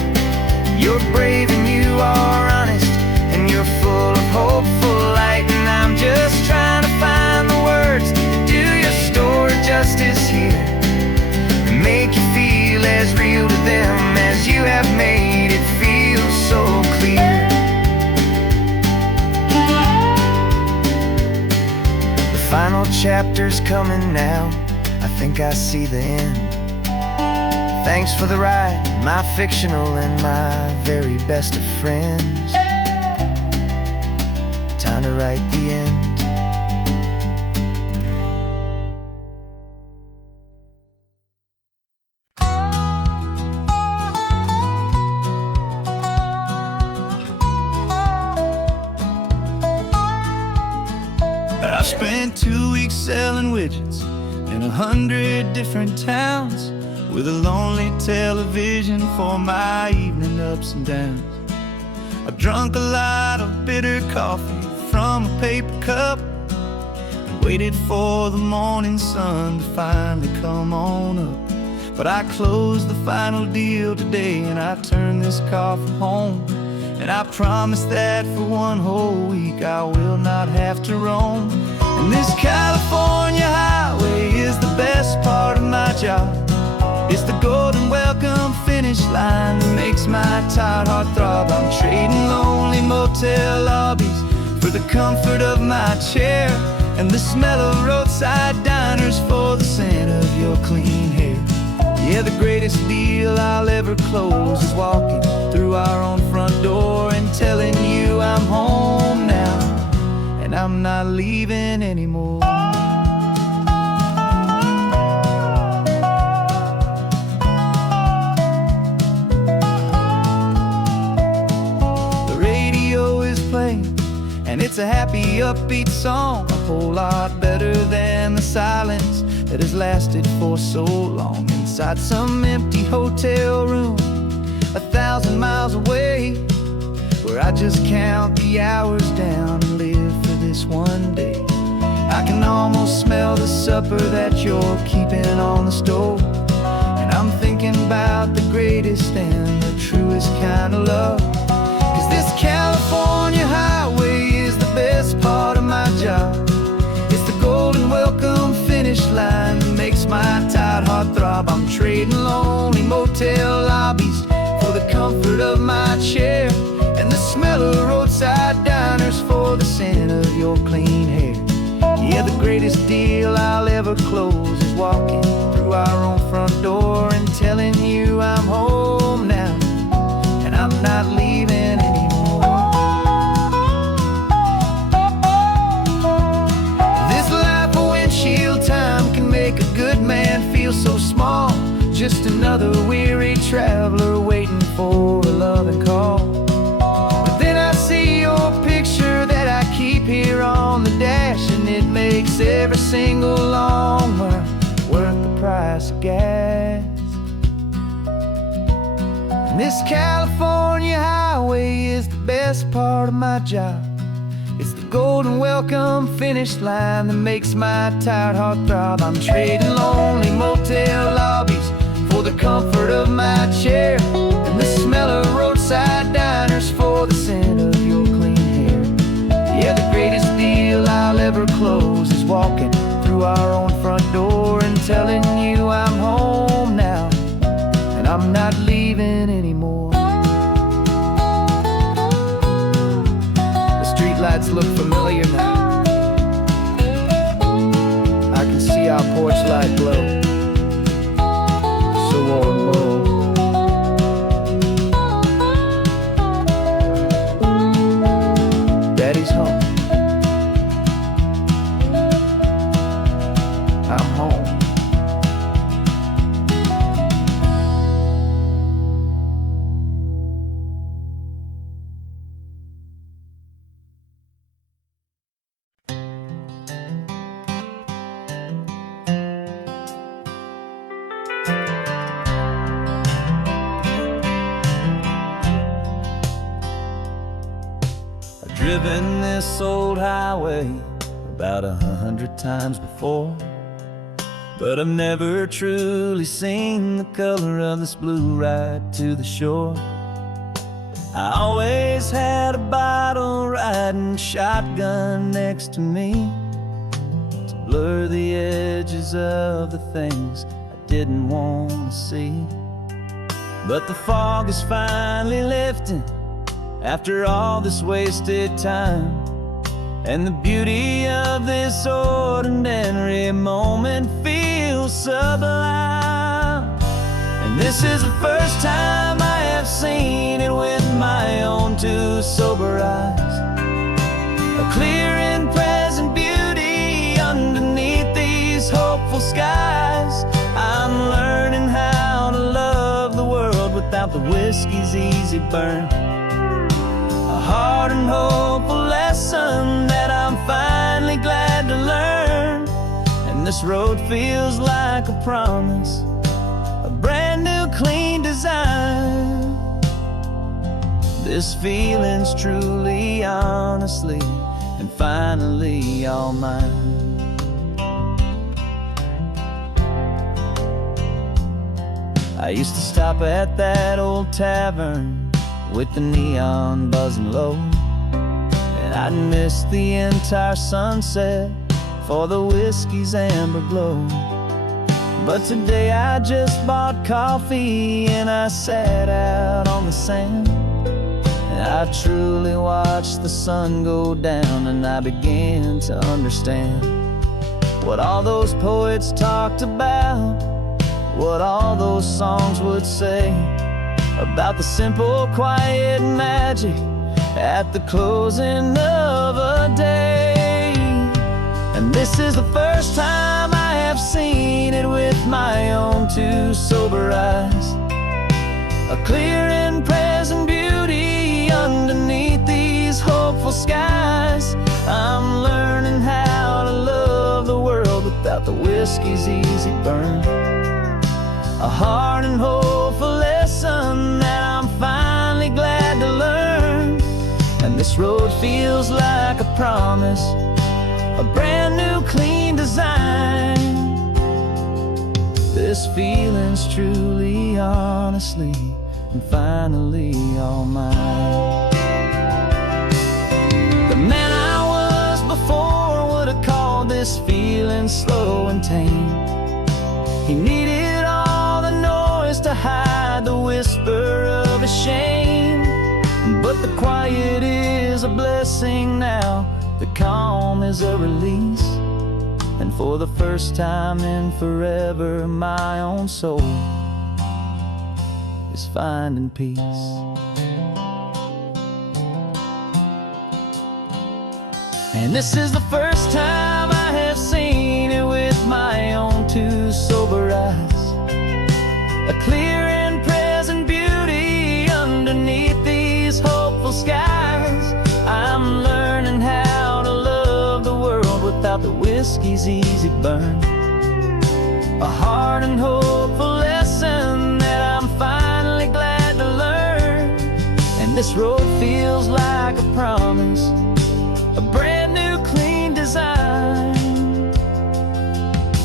You're brave and you are honest, and you're full of hopeful light. And I'm just trying to find the words to do your story justice here, and make you feel as real to them as you have made it feel so clear. The final chapter's coming now, I think I see the end. Thanks for the ride, my fictional and my very best of friends. Time to write the end. I spent 2 weeks selling widgets in 100 different towns, with a lonely television for my evening ups and downs. I drunk a lot of bitter coffee from a paper cup, and waited for the morning sun to finally come on up. But I closed the final deal today, and I turned this coffee home. And I promise that for one whole week I will not have to roam. And this California highway is the best part of my job. It's the golden welcome finish line that makes my tired heart throb. I'm trading lonely motel lobbies for the comfort of my chair, and the smell of roadside diners for the scent of your clean hair. Yeah, the greatest deal I'll ever close is walking through our own front door and telling you I'm home now, and I'm not leaving anymore. The radio is playing, and it's a happy, upbeat song, a whole lot better than the silence that has lasted for so long. Inside some empty hotel room 1,000 miles away, where I just count the hours down and live for this one day. I can almost smell the supper that you're keeping on the stove, and I'm thinking about the greatest and the truest kind of love. 'Cause this California highway is the best part of my job. It's the golden welcome finish line that makes my tired heart throb. I'm trading lonely motel lobbies for the comfort of my chair, and the smell of roadside diners for the scent of your clean hair. Yeah, the greatest deal I'll ever close is walking through our own front door and telling you I'm home now, and I'm not leaving anymore. This life of windshield time can make a good man feel so small, just another weary traveler waiting for a loving call. But then I see your picture that I keep here on the dash, and it makes every single long mile worth the price of gas. And this California highway is the best part of my job. It's the golden welcome finish line that makes my tired heart throb. I'm trading lonely motel lobbies for the comfort of my chair, and the smell of roadside diners for the scent of your clean hair. Yeah, the greatest deal I'll ever close is walking through our own front door and telling you I'm home now, and I'm not leaving anymore. The streetlights look familiar now. I can see our porch light glow, so warm, oh. Daddy's home. I'm home. I've driven this old highway about 100 times before, but I've never truly seen the color of this blue right to the shore. I always had a bottle riding shotgun next to me to blur the edges of the things I didn't want to see. But the fog is finally lifting after all this wasted time, and the beauty of this ordinary moment feels sublime. And this is the first time I have seen it with my own two sober eyes, a clear and present beauty underneath these hopeful skies. I'm learning how to love the world without the whiskey's easy burn, a hard and hopeful lesson that I'm finally glad to learn. And this road feels like a promise, a brand new clean design. This feeling's truly, honestly, and finally all mine. I used to stop at that old tavern with the neon buzzing low, and I'd miss the entire sunset for the whiskey's amber glow. But today I just bought coffee and I sat out on the sand, and I truly watched the sun go down, and I began to understand what all those poets talked about what all those songs would say about the simple, quiet magic at the closing of a day. And this is the first time I have seen it with my own two sober eyes. A clear and present beauty underneath these hopeful skies. I'm learning how to love the world without the whiskey's easy burn. A hard and hopeful lesson that I'm finally glad to learn. And this road feels like a promise, a brand new clean design. This feeling's truly, honestly, and finally all mine. The man I was before would have called this feeling slow and tame. He needed all the noise to hide the whisper of his shame. But the quiet is a blessing now, the calm is a release. And for the first time in forever, my own soul is finding peace. And this is the first time I have seen it with my own two sober eyes. A clear and present beauty underneath these hopeful skies. I'm learning how to love the world without the whiskey's easy burn. A hard and hopeful lesson that I'm finally glad to learn. And this road feels like a promise, a brand new clean design.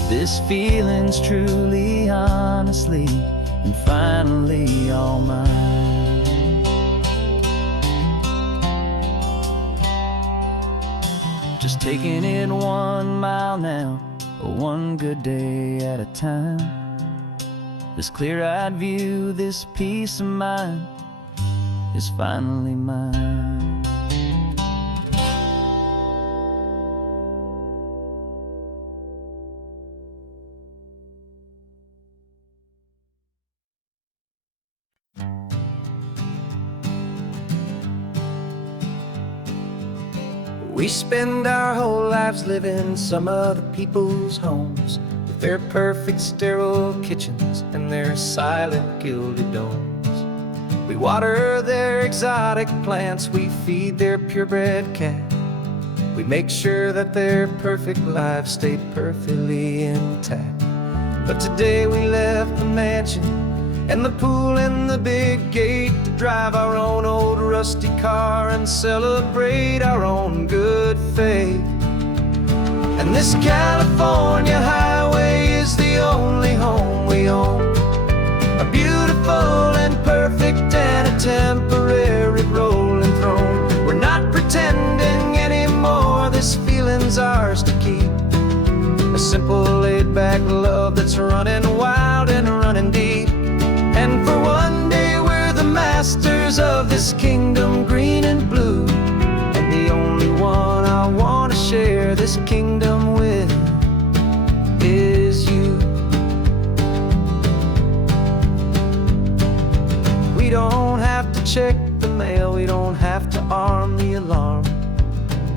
This feeling's truly, honestly, and finally all mine. Just taking it 1 mile now, one good day at a time. This clear-eyed view, this peace of mind is finally mine. We spend our whole lives living some other people's homes, with their perfect sterile kitchens and their silent gilded domes. We water their exotic plants, we feed their purebred cat. We make sure that their perfect lives stay perfectly intact. But today we left the mansion and the pool and the big gate to drive our own old rusty car and celebrate our own good faith. And this California highway is the only home we own, a beautiful and perfect and a temporary rolling throne. We're not pretending anymore, this feeling's ours to keep. A simple laid-back love that's running wild and running deep. And for one day we're the masters of this kingdom green and blue, and the only one I want to share this kingdom with is you. We don't have to check the mail, we don't have to arm the alarm.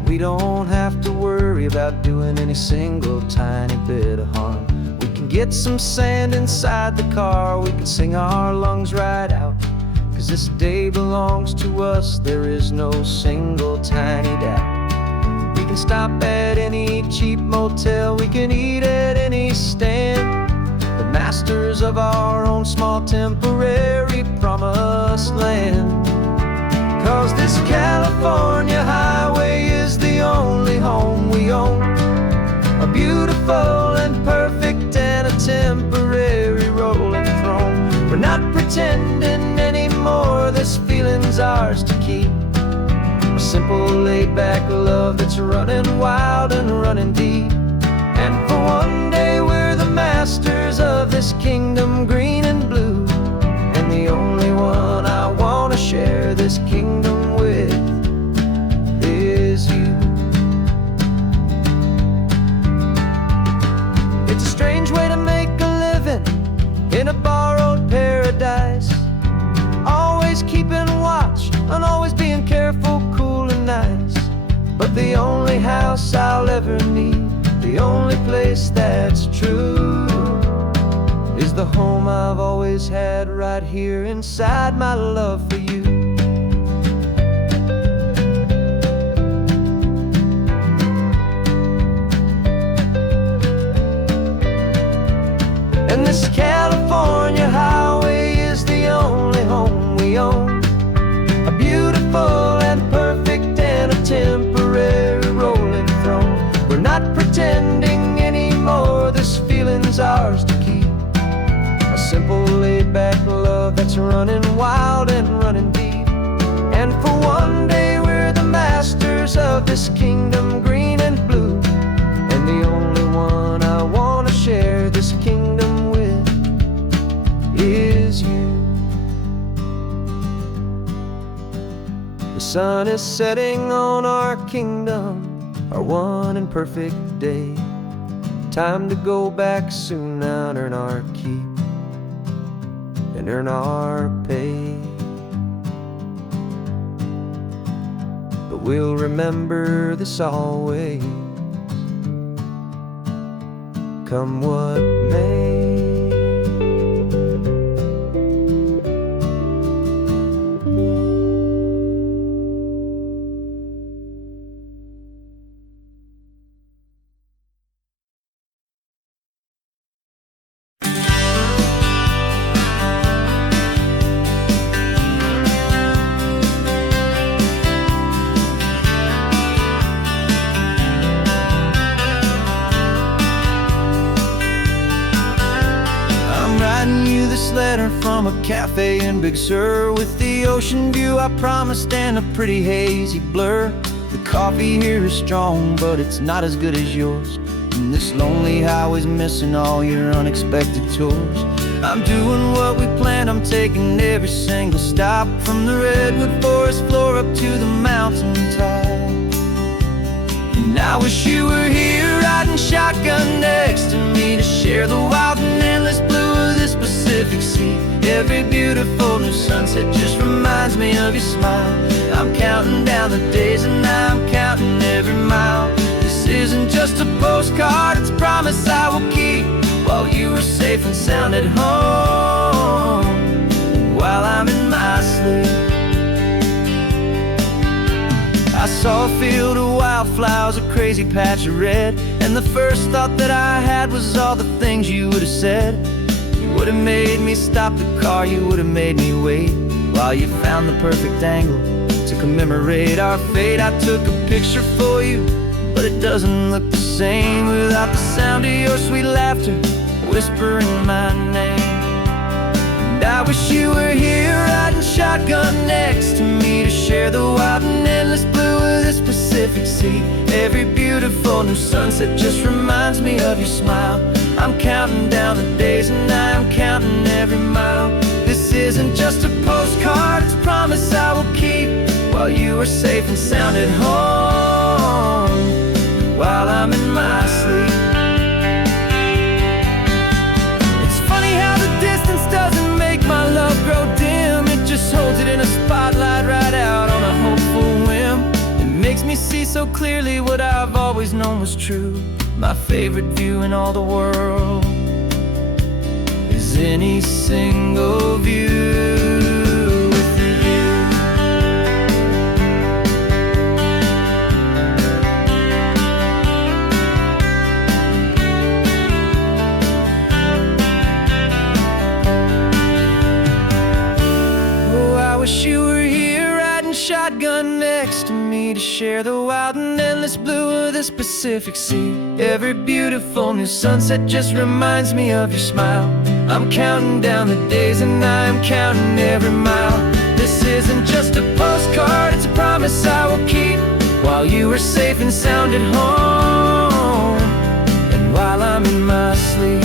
We don't have to worry about doing any single tiny bit of harm. We can get some sand inside the car, we can sing our lungs right out. 'Cause this day belongs to us, there is no single tiny doubt. We can stop at any cheap motel, we can eat at any stand. The masters of our own small temporary promised land. 'Cause this California highway is the only home we own, a beautiful and perfect and a temporary rolling throne. We're not pretending anymore, this feeling's ours to keep. A simple laid-back love that's running wild and running deep. And for one day we're the masters of this kingdom green and blue, and the only one I want to share this kingdom with is you. It's a strange way to make a living, But the only house I'll ever need, the only place that's true, is the home I've always had right here inside my love for you. And this California highway is the only home we own, a beautiful and perfect and a temporary rolling throne. We're not pretending anymore, this feeling's ours to keep, a simple laid-back love that's running wild and running deep. And for one day we're the masters of this kingdom green and blue, and the only one I want to share this kingdom with is you. The sun is setting on our kingdom, our one and perfect day. Time to go back soon now and earn our keep and earn our pay. But we'll remember this always, come what may. Letter from a cafe in Big Sur, with the ocean view I promised and a pretty hazy blur. The coffee here is strong, but it's not as good as yours, and this lonely highway's missing all your unexpected tours. I'm doing what we planned, I'm taking every single stop, from the redwood forest floor up to the mountain top. And I wish you were here riding shotgun next to me, to share the wild and endless blue of this Pacific Sea. Every beautiful new sunset just reminds me of your smile. I'm counting down the days and I'm counting every mile. This isn't just a postcard, it's a promise I will keep, while you are safe and sound at home, while I'm in my sleep. I saw a field of wildflowers, a crazy patch of red, and the first thought that I had was all the things you would have said. You would have made me stop the car, you would have made me wait, while you found the perfect angle to commemorate our fate. I took a picture for you, but it doesn't look the same without the sound of your sweet laughter whispering my name. And I wish you were here riding shotgun next to me, to share the wild and endless blue of this Pacific Sea. Every beautiful new sunset just reminds me of your smile. I'm counting down the days and I'm counting every mile. This isn't just a postcard, it's a promise I will keep, while you are safe and sound at home, while I'm in my sleep. It's funny how the distance doesn't make my love grow dim, it just holds it in a spotlight right out on a hopeful whim. It makes me see so clearly what I've always known was true. My favorite view in all the world is any single view with you. Oh, I wish you were here riding shotgun next to me, to share the wild and endless blue of this Pacific Sea. Every beautiful new sunset just reminds me of your smile. I'm counting down the days and I'm counting every mile. This isn't just a postcard, it's a promise I will keep, while you are safe and sound at home, and while I'm in my sleep.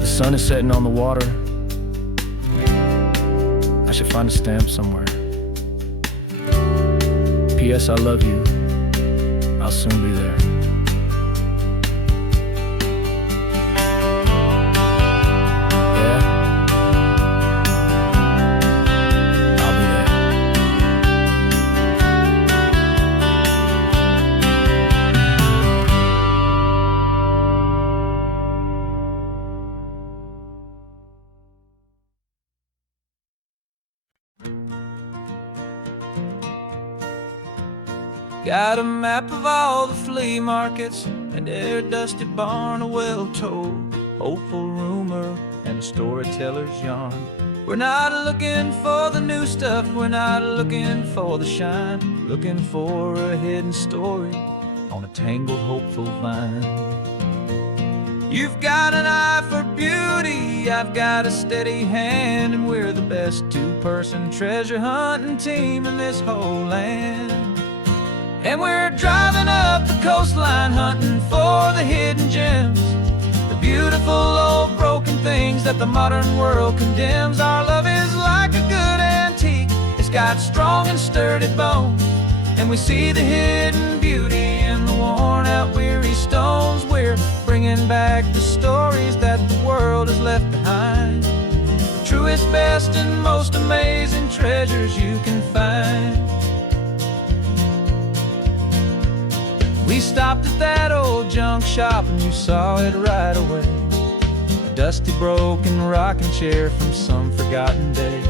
The sun is setting on the water. I should find a stamp somewhere. P.S. I love you. I'll soon be there. Yeah? I'll be there. Got a map of all the flea markets and their dusty barn, a well-told hopeful rumor and a storyteller's yarn. We're not looking for the new stuff, we're not looking for the shine, looking for a hidden story on a tangled hopeful vine. You've got an eye for beauty, I've got a steady hand, and we're the best two-person treasure hunting team in this whole land. And we're driving up the coastline hunting for the hidden gems, the beautiful old broken things that the modern world condemns. Our love is like a good antique, it's got strong and sturdy bones, and we see the hidden beauty in the worn out weary stones. We're bringing back the stories that the world has left behind, the truest, best, and most amazing treasures you can find. We stopped at that old junk shop and you saw it right away, a dusty broken rocking chair from some forgotten day.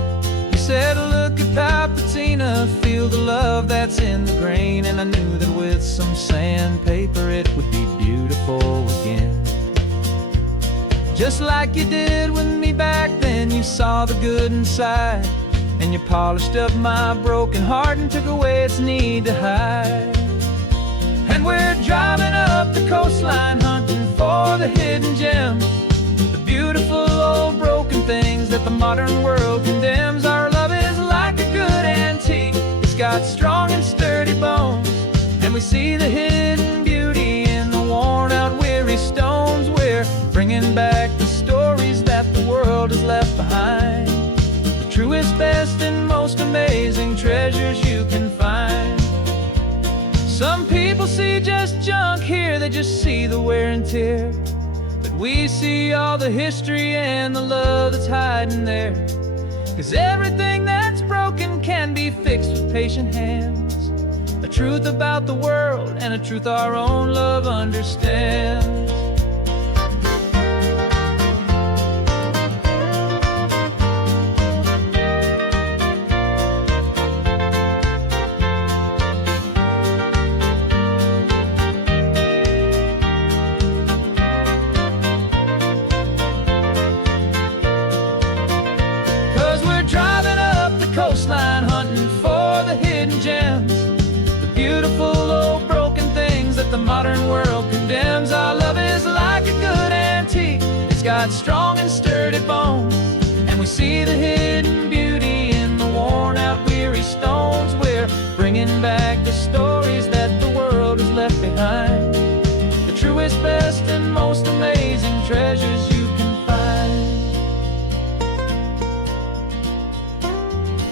You said, look at Papatina, feel the love that's in the grain, and I knew that with some sandpaper it would be beautiful again. Just like you did with me back then, you saw the good inside, and you polished up my broken heart and took away its need to hide. And we're driving up the coastline hunting for the hidden gems, the beautiful old broken things that the modern world condemns. Our love is like a good antique, it's got strong and sturdy bones, and we see the hidden beauty in the worn out weary stones. We're bringing back the stories that the world has left behind, the truest, best, and most amazing treasures you can find. Some people see just junk here, they just see the wear and tear, but we see all the history and the love that's hiding there. 'Cause everything that's broken can be fixed with patient hands, a truth about the world and a truth our own love understands. 'Cause we're driving up the coastline hunting for the hidden gems, the beautiful old broken things that the modern world condemns. Our love is like a good antique, it's got strong and sturdy bones, and we see the hidden beauty in the worn out weary stones. We're bringing back the stories that the world has left behind, the truest, best, and most amazing treasures you can find.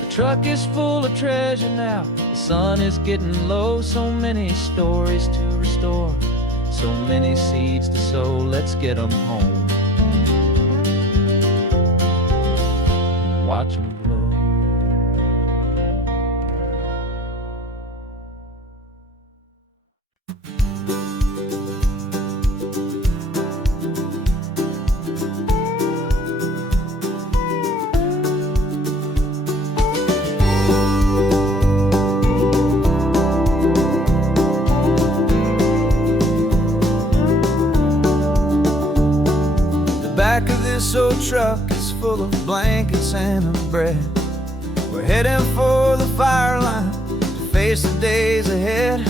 The truck is full of treasure now, the sun is getting low, so many stories to restore, so many seeds to sow. Let's get them home, watch them blow. Back of this old truck is full of blankets and of bread. We're heading for the fire line to face the days ahead.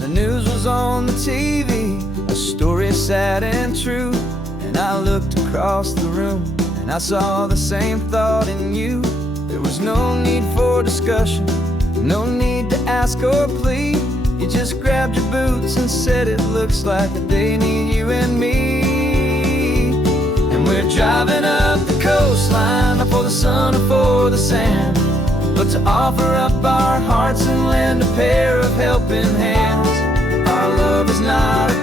The news was on the TV, a story sad and true, and I looked across the room and I saw the same thought in you. There was no need for discussion, no need to ask or plead. You just grabbed your boots and said it looks like a day near you and me. We're driving up the coastline, not for the sun or for the sand, but to offer up our hearts and lend a pair of helping hands.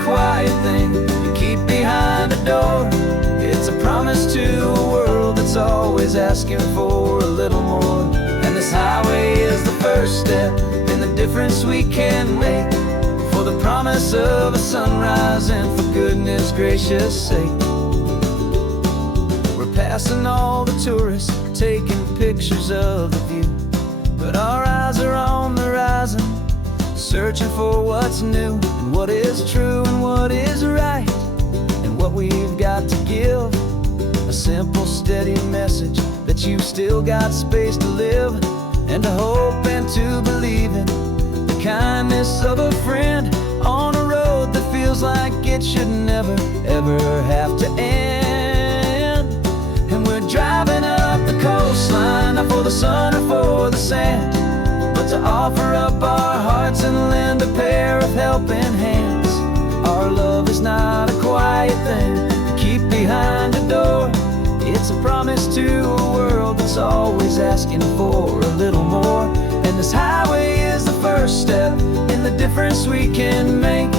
quiet thing you keep behind a door. It's a promise to a world that's always asking for a little more. And this highway is the first step in the difference we can make, for the promise of a sunrise and for goodness gracious sake. We're passing all the tourists, taking pictures of the view, but our eyes are on the horizon, searching for what's new and what is true and what is right, and what we've got to give. A simple, steady message that you've still got space to live, and to hope and to believe in the kindness of a friend on a road that feels like it should never, ever have to end. And we're driving up the coastline, not for the sun or for the sand, but to offer up our hearts and lend a pair of helping hands. Our love is not a quiet thing to keep behind a door. It's a promise to a world that's always asking for a little more. And this highway is the first step in the difference we can make,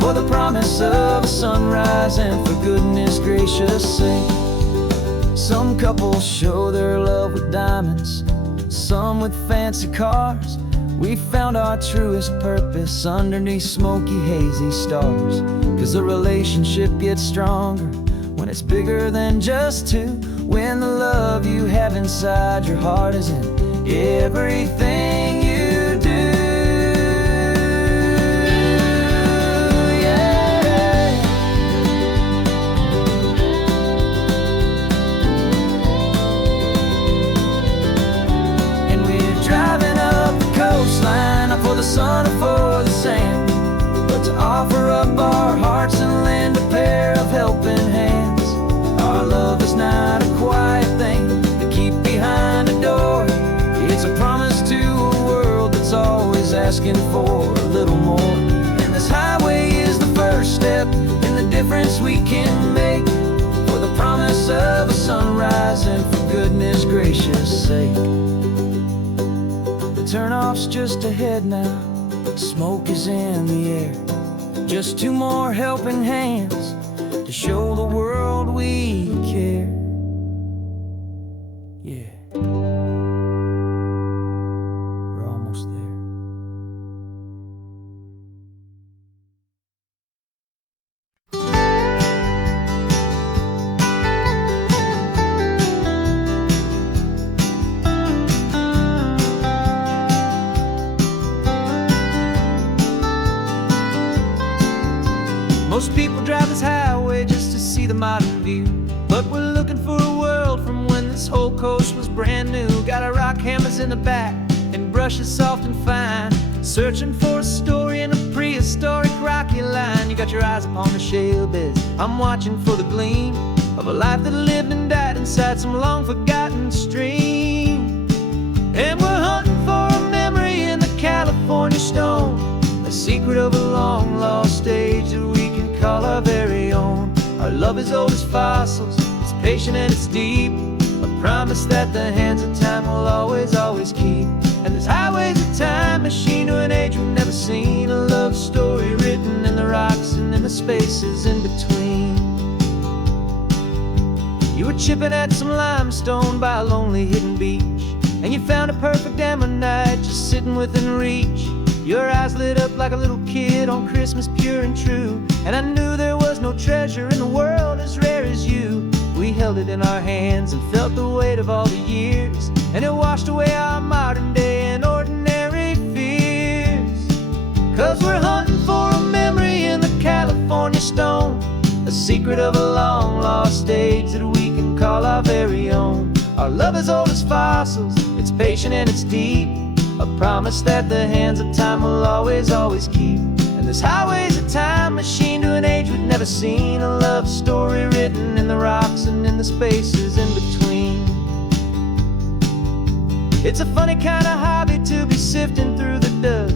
for the promise of a sunrise and for goodness gracious sake. Some couples show their love with diamonds, some with fancy cars. We found our truest purpose underneath smoky, hazy stars. 'Cause a relationship gets stronger when it's bigger than just two, when the love you have inside your heart is in everything you do. Yeah. And we're driving up the coastline, not for the sun or for the sand, but to offer up our hearts and lend a pair of helping hands. Our love is not a quiet thing to keep behind a door. It's a promise to a world that's always asking for a little more. And this highway is the first step in the difference we can make, for the promise of a sunrise and for goodness gracious sake. The turnoff's just ahead now, smoke is in the air. Just two more helping hands to show the world we care. Yeah. We're almost there. Most people drive this highway just to see the modern view, but we're looking for a world from when this whole coast was brand new. Got our rock hammers in the back and brushes soft and fine, searching for a story in a prehistoric rocky line. You got your eyes upon the shale beds, I'm watching for the gleam of a life that lived and died inside some long forgotten stream. And we're hunting for a memory in the California stone, a secret of a long lost age that we can call our very own. Our love is old as fossils, it's patient and it's deep, a promise that the hands of time will always, always keep. And this highway's a time machine to an age we've never seen, a love story written in the rocks and in the spaces in between. You were chipping at some limestone by a lonely hidden beach, and you found a perfect ammonite just sitting within reach. Your eyes lit up like a little kid on Christmas, pure and true, and I knew there was no treasure in the world as rare as you. We held it in our hands and felt the weight of all the years, and it washed away our modern day and ordinary fears. 'Cause we're hunting for a memory in the California stone, a secret of a long lost age that we can call our very own. Our love is old as fossils, it's patient and it's deep, a promise that the hands of time will always, always keep. And this highway's a time machine to an age we've never seen, a love story written in the rocks and in the spaces in between. It's a funny kind of hobby to be sifting through the dust,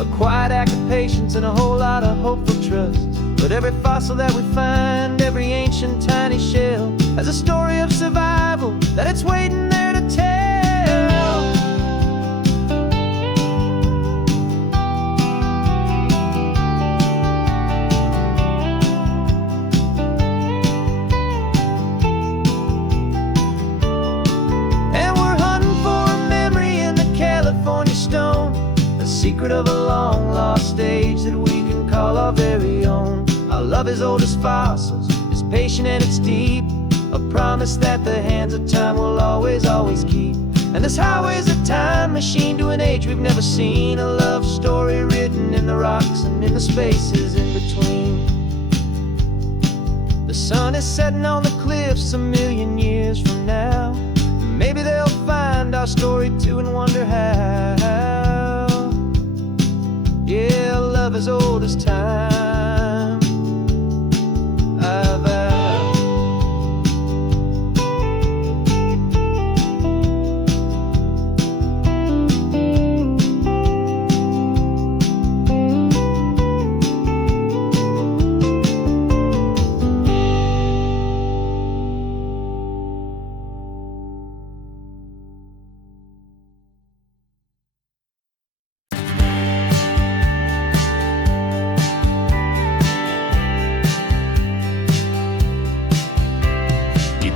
a quiet act of patience and a whole lot of hopeful trust. But every fossil that we find, every ancient tiny shell, has a story of survival that it's waiting there to tell. of a long lost age that we can call our very own. Our love is old as fossils, it's patient and it's deep, a promise that the hands of time will always, always keep. And this highway's a time machine to an age we've never seen, a love story written in the rocks and in the spaces in between. The sun is setting on the cliffs a million years from now. Maybe they'll find our story too and wonder how. Yeah, love as old as time, I vow.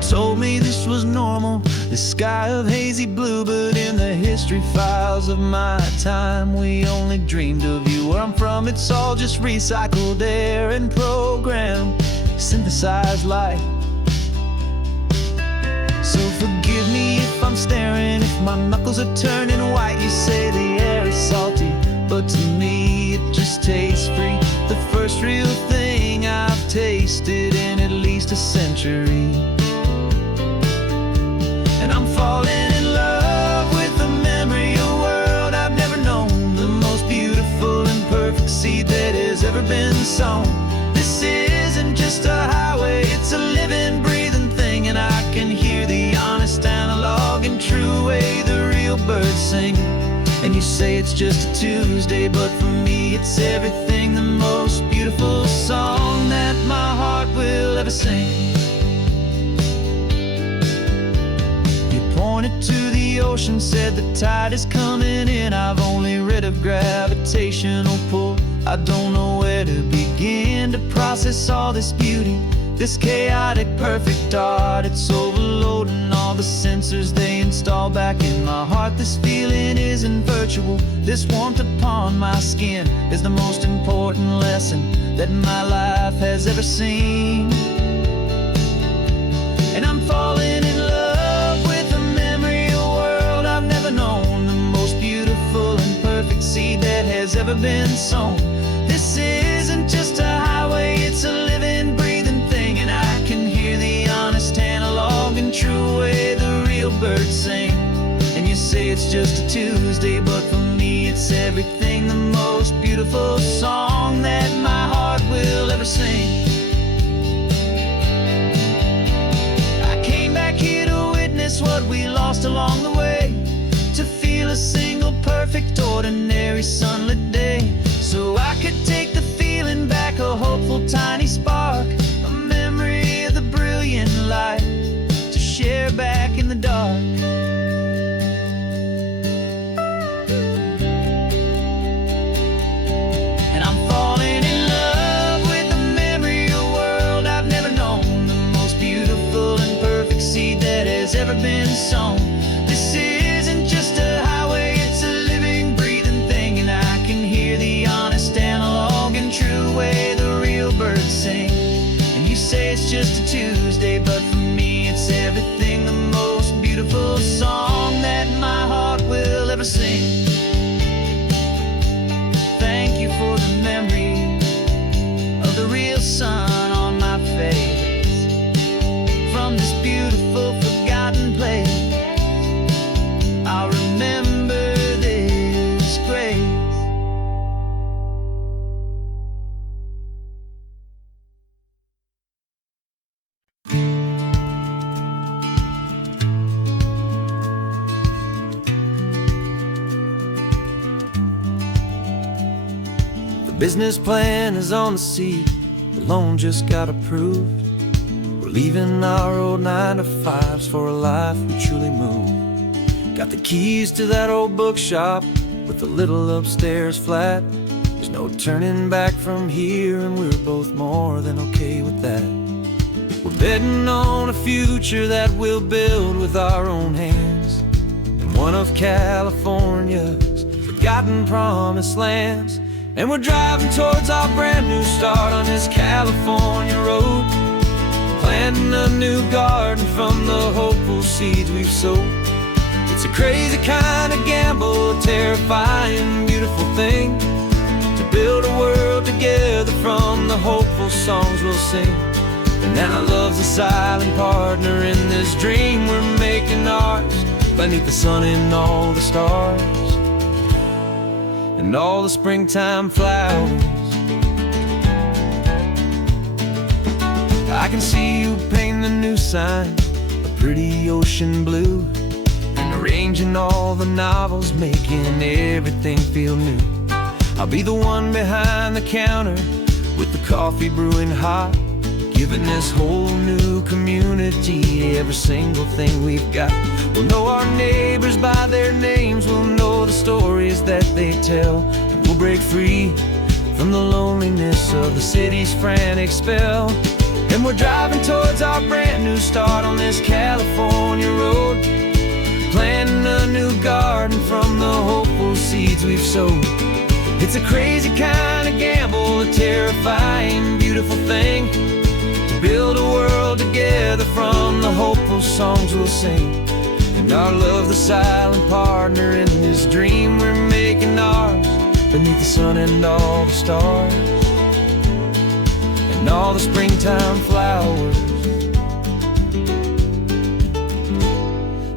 Told me this was normal, the sky of hazy blue, but in the history files of my time, we only dreamed of you. Where I'm from, it's all just recycled air and programmed, synthesized light. So forgive me if I'm staring, if my knuckles are turning white. You say the air is salty, but to me it just tastes free. The first real thing I've tasted in at least a century. And I'm falling in love with the memory of a world I've never known, the most beautiful and perfect seed that has ever been sown. This isn't just a highway, it's a living, breathing thing, and I can hear the honest, analog, and true way the real birds sing. And you say it's just a Tuesday, but for me it's everything, the most beautiful song that my heart will ever sing. Pointed to the ocean, said the tide is coming in. I've only read of gravitational pull. I don't know where to begin to process all this beauty, this chaotic, perfect art. It's overloading all the sensors they install back in my heart. This feeling isn't virtual. This warmth upon my skin is the most important lesson that my life has ever seen. And I'm falling in love with a memory of a world I've never known, the most beautiful and perfect seed that has ever been sown. This isn't just a highway, it's a living, breathing thing, and I can hear the honest, analog, and true way the real birds sing. And you say it's just a Tuesday, but for me it's everything, the most beautiful song that my heart will ever sing. What we lost along the way, to feel a single perfect ordinary sunlit day, so I could take the feeling back, a hopeful tiny spark, a memory of the brilliant light to share back in the dark. And I'm falling in love with the memory of a world I've never known, the most beautiful and perfect seed that has ever been sown. This isn't just a highway, it's a living, breathing thing, and I can hear the honest, analog, and true way the real birds sing. And you say it's just a Tuesday, but for me it's everything, the most beautiful song that my heart will ever sing. Thank you for the memory of the real sun on my face, from this beautiful forgotten place. I'll remember this grace. The business plan is on the seat, the loan just got approved. We're leaving our old 9-to-5s for a life we truly move. Got the keys to that old bookshop with the little upstairs flat. There's no turning back from here, and we're both more than okay with that. We're betting on a future that we'll build with our own hands, and one of California's forgotten promised lands. And we're driving towards our brand new start on this California road, planting a new garden from the hopeful seeds we've sowed. It's a crazy kind of gamble, a terrifying, beautiful thing, to build a world together from the hopeful songs we'll sing. And now love's a silent partner in this dream we're making ours, beneath the sun and all the stars and all the springtime flowers. I can see you painting a new sign, a pretty ocean blue, and arranging all the novels, making everything feel new. I'll be the one behind the counter with the coffee brewing hot, giving this whole new community every single thing we've got. We'll know our neighbors by their names, we'll know the stories that they tell, and we'll break free from the loneliness of the city's frantic spell. And we're driving towards our brand new start on this California road, planting a new garden from the hopeful seeds we've sowed. It's a crazy kind of gamble, a terrifying, beautiful thing, to build a world together from the hopeful songs we'll sing. And our love's the silent partner in this dream we're making ours, beneath the sun and all the stars and all the springtime flowers.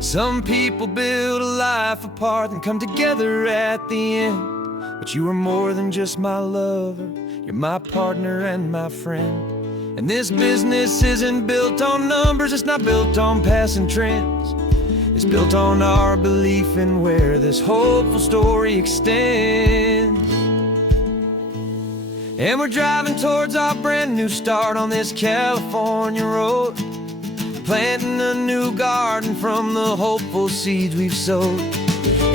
Some people build a life apart and come together at the end, but you are more than just my lover, you're my partner and my friend. And this business isn't built on numbers, it's not built on passing trends, it's built on our belief in where this hopeful story extends. And we're driving towards our brand new start on this California road, planting a new garden from the hopeful seeds we've sowed.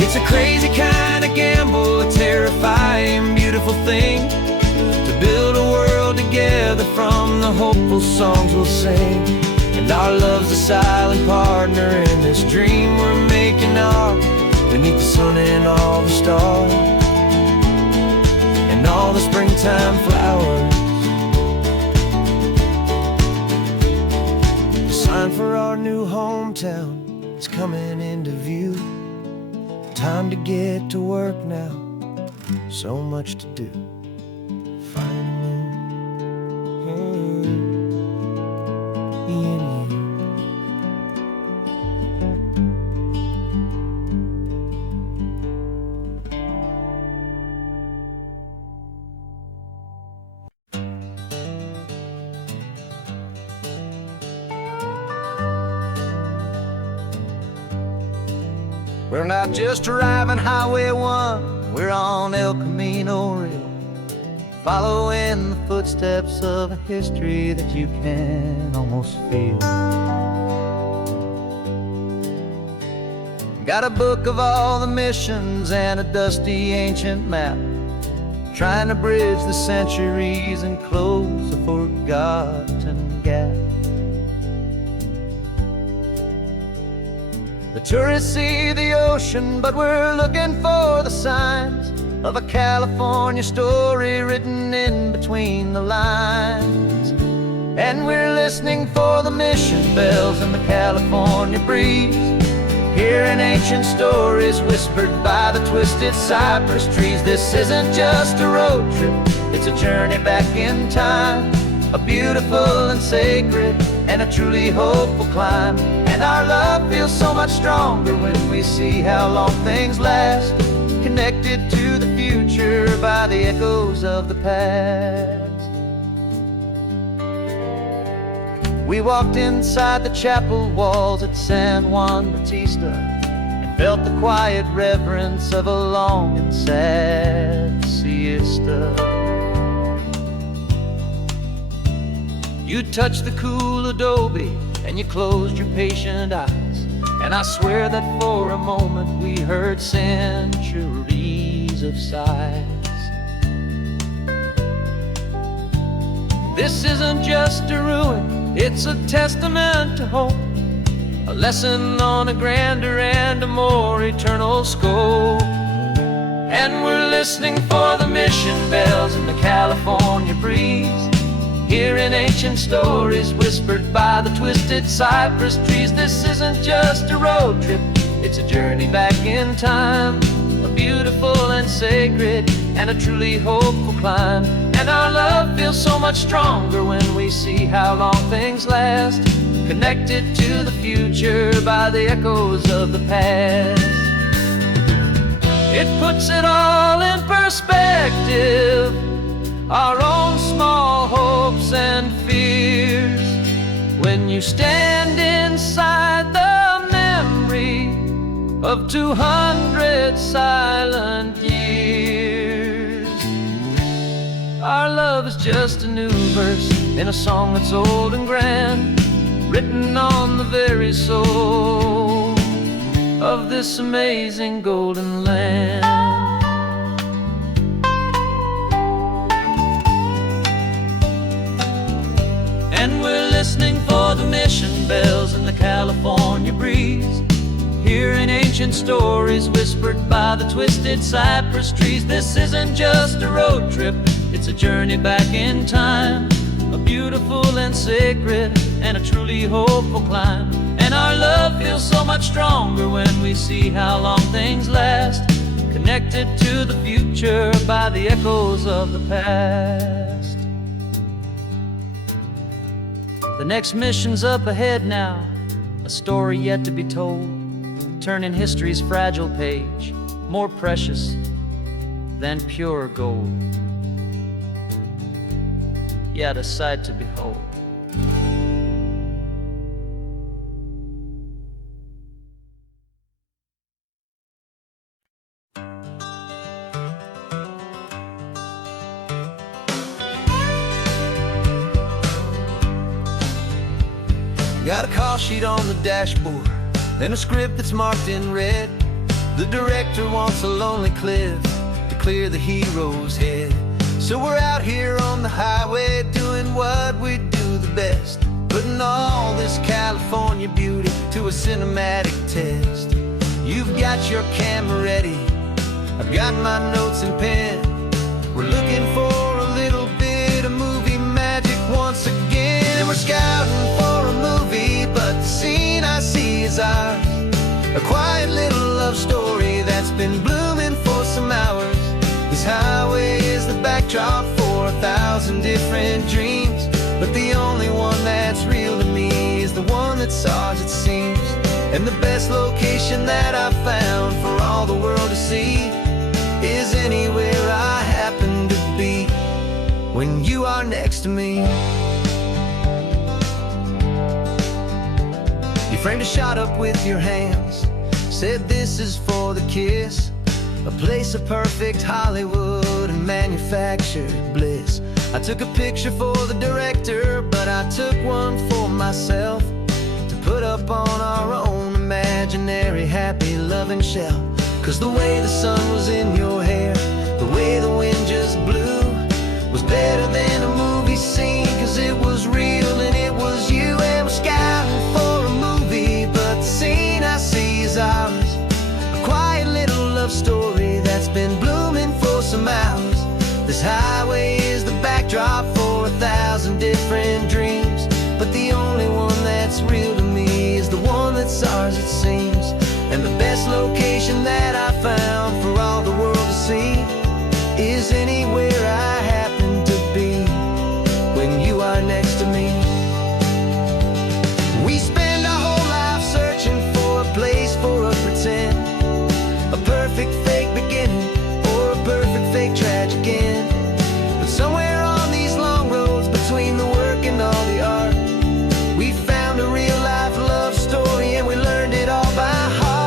It's a crazy kind of gamble, a terrifying, beautiful thing, to build a world together from the hopeful songs we'll sing. And our love's a silent partner in this dream we're making ours, beneath the sun and all the stars and all the springtime flowers. The sign for our new hometown is coming into view. Time to get to work now, so much to do. We're not just driving Highway 1, we're on El Camino Real, following the footsteps of a history that you can almost feel. Got a book of all the missions and a dusty ancient map, trying to bridge the centuries and close a forgotten gap. The tourists see the ocean, but we're looking for the signs of a California story written in between the lines. And we're listening for the mission bells in the California breeze, hearing ancient stories whispered by the twisted cypress trees. This isn't just a road trip, it's a journey back in time, a beautiful and sacred and a truly hopeful climb. And our love feels so much stronger when we see how long things last, connected to the future by the echoes of the past. We walked inside the chapel walls at San Juan Bautista and felt the quiet reverence of a long and sad siesta. You touched the cool adobe and you closed your patient eyes, and I swear that for a moment we heard centuries of sighs. This isn't just a ruin, it's a testament to hope, a lesson on a grander and a more eternal scope. And we're listening for the mission bells in the California breeze, hearing ancient stories whispered by the twisted cypress trees. This isn't just a road trip, it's a journey back in time, a beautiful and sacred and a truly hopeful climb. And our love feels so much stronger when we see how long things last, connected to the future by the echoes of the past. It puts it all in perspective, our own small hopes and fears, when you stand inside the memory of 200 silent years. Our love is just a new verse in a song that's old and grand, written on the very soul of this amazing golden land. And we're listening for the mission bells in the California breeze, hearing ancient stories whispered by the twisted cypress trees. This isn't just a road trip, it's a journey back in time, a beautiful and sacred and a truly hopeful climb. And our love feels so much stronger when we see how long things last, connected to the future by the echoes of the past. The next mission's up ahead now, a story yet to be told, turning history's fragile page more precious than pure gold. Yet a sight to behold. Got a call sheet on the dashboard and a script that's marked in red. The director wants a lonely cliff to clear the hero's head. So we're out here on the highway doing what we do the best, putting all this California beauty to a cinematic test. You've got your camera ready, I've got my notes and pen. We're looking for a little bit of movie magic once again. And we're scouting for a movie, but the scene I see is ours, a quiet little love story that's been blooming for some hours. This highway is the backdrop for 1,000 different dreams, but the only one that's real to me is the one that's ours, it seems. And the best location that I've found for all the world to see is anywhere I happen to be when you are next to me. You framed a shot up with your hands, said this is for the kiss, a place of perfect Hollywood and manufactured bliss. I took a picture for the director, but I took one for myself to put up on our own imaginary happy loving shelf. Cause the way the sun was in your hair, the way the wind just blew, was better than a movie scene, cause it was real and it was you. And we're scouting for a movie, but the scene I see is ours, a quiet little love story that's been blooming for some hours. This highway is the backdrop for 1,000 different dreams, but the only one that's real to me is the one that's ours, it seems. And the best location that I found for all the world to see is anywhere I happen to be when you are next to me. We spend our whole life searching for a place for a pretend, a perfect fake beginning or a perfect fake tragic end. But somewhere on these long roads between the work and all the art, we found a real life love story and we learned it all by heart.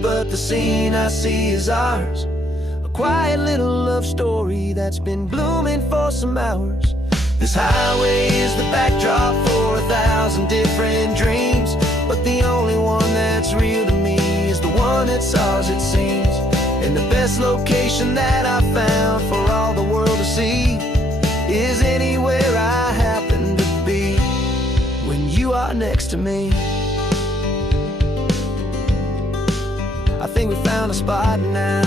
But the scene I see is ours, a quiet little love story that's been blooming for some hours. This highway is the backdrop for 1,000 different dreams, but the only one that's real to me is the one that's ours, it seems. And the best location that I found for all the world to see is anywhere I happen to be when you are next to me. I think we found a spot now.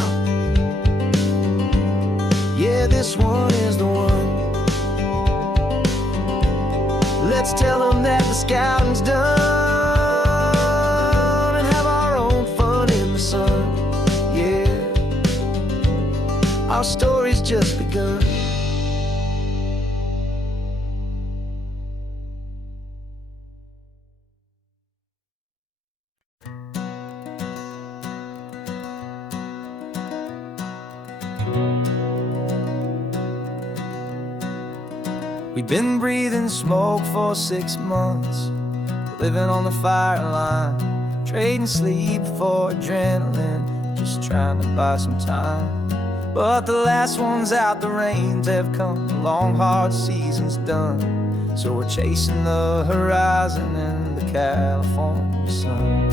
Yeah, this one is the one. Let's tell them that the scouting's done and have our own fun in the sun. Yeah, our story's just begun. We've been breathing smoke for 6 months, living on the fire line, trading sleep for adrenaline, just trying to buy some time. But the last one's out, the rains have come, the long hard season's done. So we're chasing the horizon in the California sun.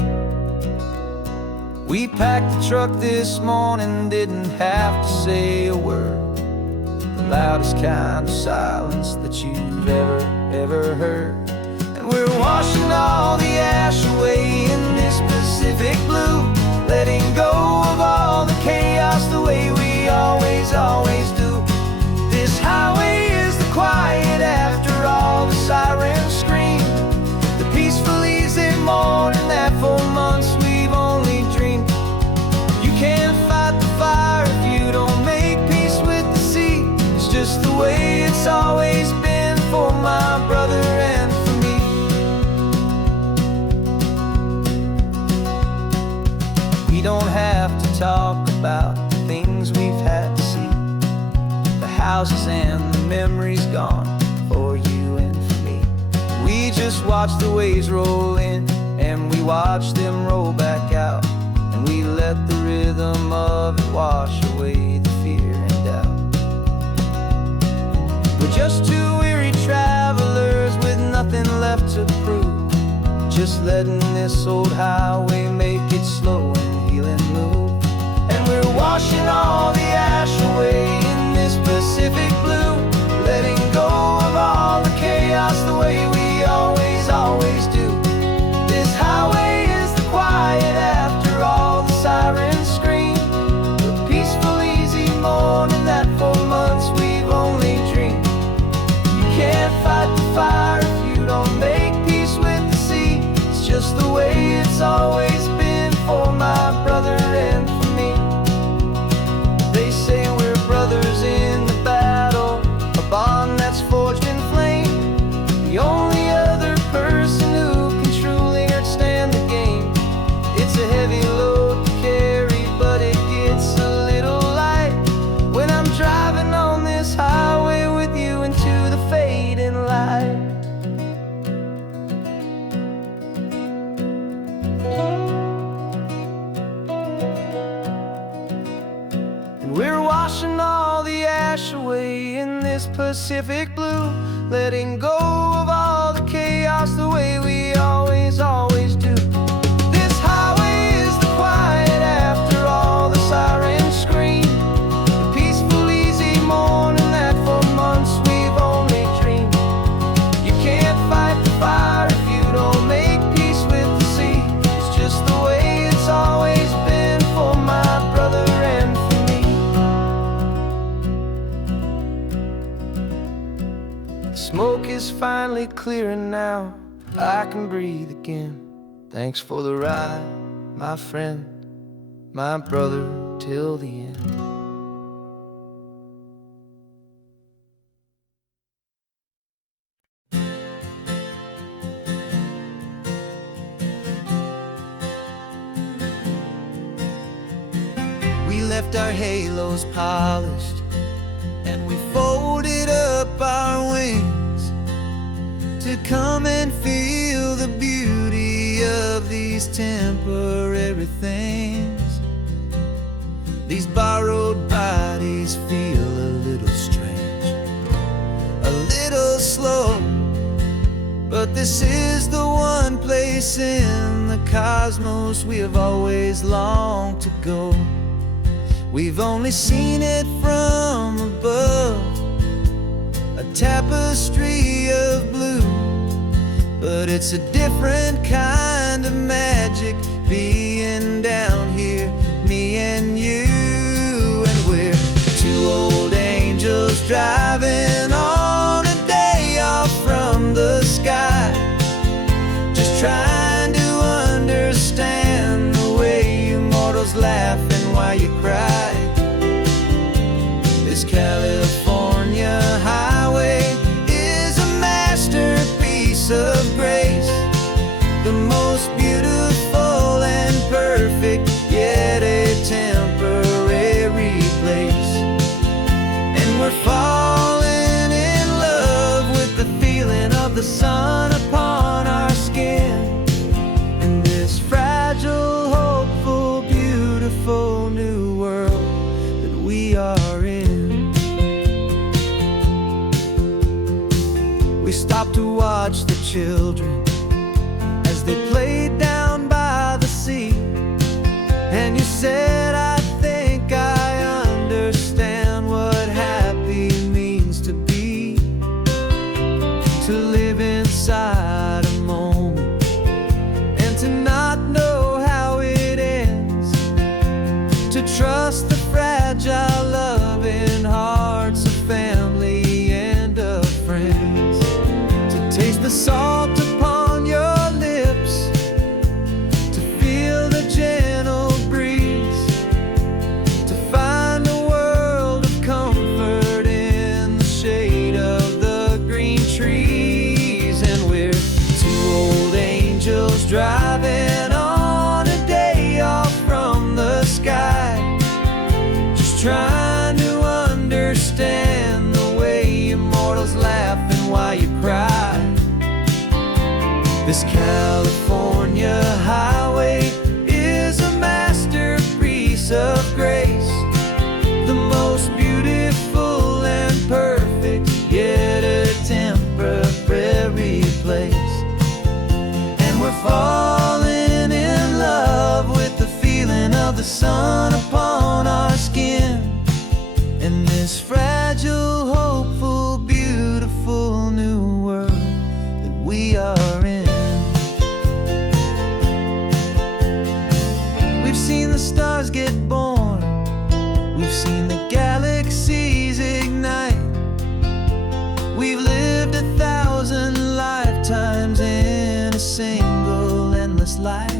We packed the truck this morning, didn't have to say a word. The loudest kind of silence that you've ever heard. And we're washing all the ash away in this Pacific blue, letting go of all the chaos the way we always do. This highway is the quiet after all the sirens scream, the peaceful easy morning that for months we've only dreamed. You can't fight the fire if you don't make peace with the sea. It's just the way it's always been for my brother and for me. We don't have to talk about the things we've had to see, the houses and the memories gone for you and for me. We just watch the waves roll in and we watch them roll back out, and we let the rhythm of it wash away the fear and doubt. We're just two weary travelers with nothing left to prove, just letting this old highway make it slow and healing move. And we're washing all the ash away in this Pacific blue, letting go of all the chaos the way we always do. This highway is the quiet after all the sirens scream, the peaceful easy morning that for months we've only dreamed. You can't fight the fire if you don't make peace with the sea. It's just the way it's always been for my brother and for me. They say we're brothers in the battle, a bond that's forged in flame. The only other person who can truly understand the game. It's a heavy load to carry, but it gets a little light when I'm driving on this highway with you into the fading light. And we're washing all the ash away in this Pacific blue, letting go of all the chaos the way we always do. This highway is the quiet after all the sirens scream, the peaceful easy morning that for months we've only dreamed. You can't fight the fire if you don't make peace with the sea. It's just the way it's always been for my brother and for me. The smoke is finally clearing now, I can breathe again. Thanks for the ride, my friend, my brother, till the end. We left our halos polished and we folded up our wings to come and feel the beauty of these temporary things. These borrowed bodies feel a little strange, a little slow, but But this is the one place in the cosmos we have always longed to go. We've only seen it from above, a tapestry of blue. But it's a different kind of magic being down here, me and you. And we're two old angels driving on a day off from the sky, just trying to understand the way you mortals laugh and why you cry. This California highway is a masterpiece of grace, the most beautiful and perfect, yet a temporary place. And we're falling in love with the feeling of the sun upon our skin, in this fragile, hopeful, beautiful new world that we are in. We stopped to watch the children as they played down by the sea, and you said, I think I understand what happy means to be, to live inside a moment and to not know how it ends, to trust the fragile loving hearts of family and of friends, to taste the salt upon your lips, to feel the gentle breeze, to find a world of comfort in the shade of the green trees. And we're two old angels driving on a day off from the sky, just trying to understand the way immortals laugh and why you cry. This California highway is a masterpiece of grace, the most beautiful and perfect, yet a temporary place. And we're falling in love with the feeling of the sun upon our skin, in this fragile, hopeful, beautiful new world that we are in. We've seen the stars get born, we've seen the galaxies ignite, we've lived 1,000 lifetimes in a single endless life.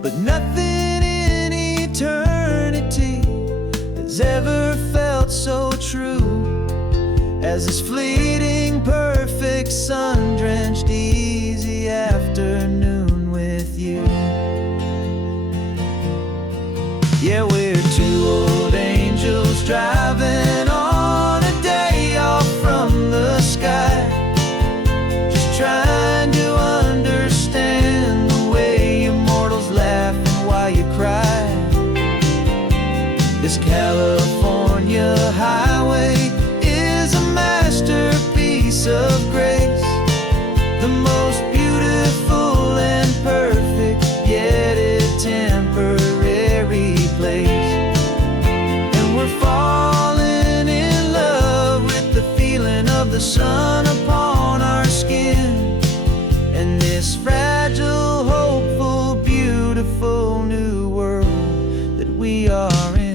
But nothing in eternity has ever felt so true as this fleeting, perfect, sun-drenched, easy afternoon with you. Yeah, we're two old angels driving on a day off from the sky, just trying to understand the way immortals laugh and why you cry. This California highway is a masterpiece of grace, the most beautiful and perfect, yet a temporary place. And we're falling in love with the feeling of the sun upon our skin, and this fragile, hopeful, beautiful new world that we are in.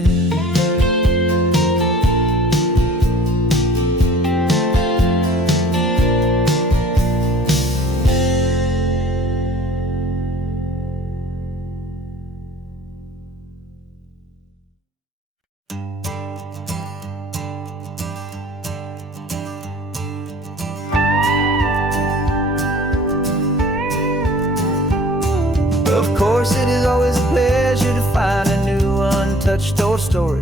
Of course, it is always a pleasure to find a new untouched old story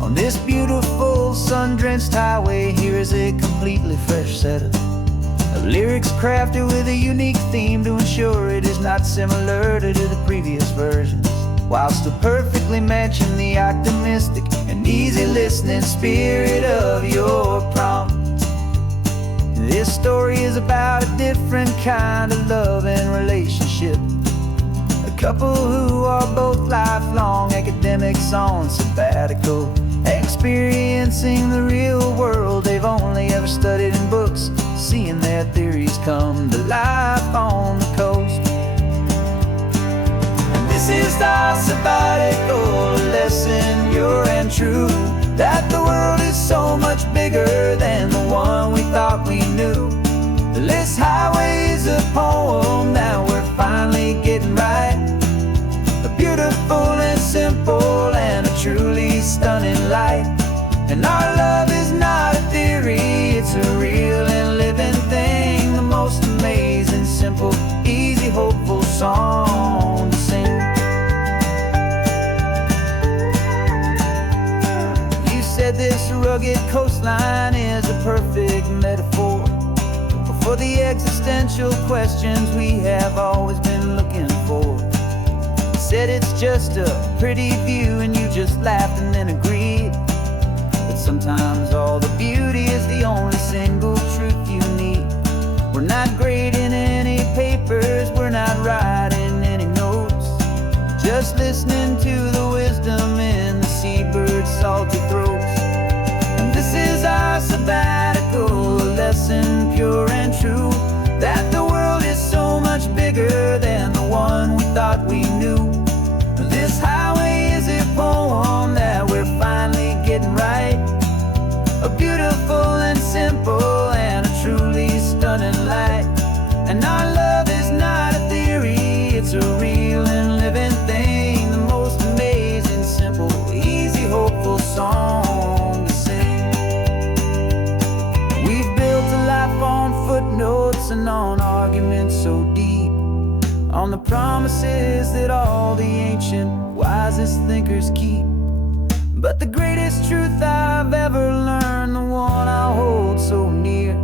on this beautiful sun-drenched highway. Here is a completely fresh set of lyrics crafted with a unique theme to ensure it is not similar to the previous versions, while still perfectly matching the optimistic and easy listening spirit of your prompt. This story is about a different kind of love and relationship. A couple who are both lifelong academics on sabbatical, experiencing the real world they've only ever studied in books, seeing their theories come to life on the coast. And this is our sabbatical lesson, pure and true, that the world is so much bigger than the one we thought we knew. This highway is a poem that we're finally getting right. A beautiful and simple and a truly stunning light. And our love is not a theory, it's a real and living thing. The most amazing, simple, easy, hopeful song to sing. You said this rugged coastline is a perfect metaphor for the existential questions we have always been looking for. You said it's just a pretty view and you just laughed and then agreed. But sometimes all the beauty is the only single truth you need. We're not grading any papers, we're not writing any notes, just listening to the wisdom in the seabird's salty throats. And this is our sabbatical lesson, pure and true, that the world is so much bigger than the one we thought we knew. This highway is a poem that we're finally getting right. A beautiful and simple and a truly stunning light. And our love is not a theory, it's a real and living thing. The most amazing, simple, easy, hopeful song to sing. We've built a life on footnotes and on arguments so deep, on the promises that all the ancient, wisest thinkers keep. But the greatest truth I've ever learned, the one I hold so near,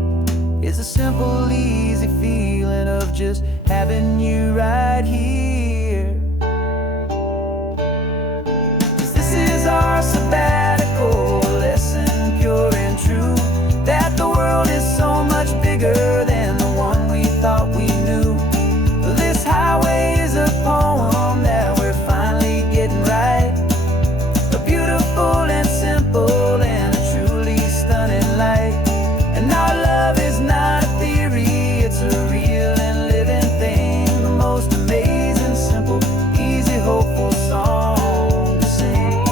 is a simple, easy feeling of just having you right here. 'Cause this is our sabbatical lesson, pure and true, that the world is so much bigger than the one we thought we knew. This highway is a poem that we're finally getting right. A beautiful and simple and a truly stunning light. And our love is not a theory, it's a real and living thing. The most amazing, simple, easy, hopeful song to sing.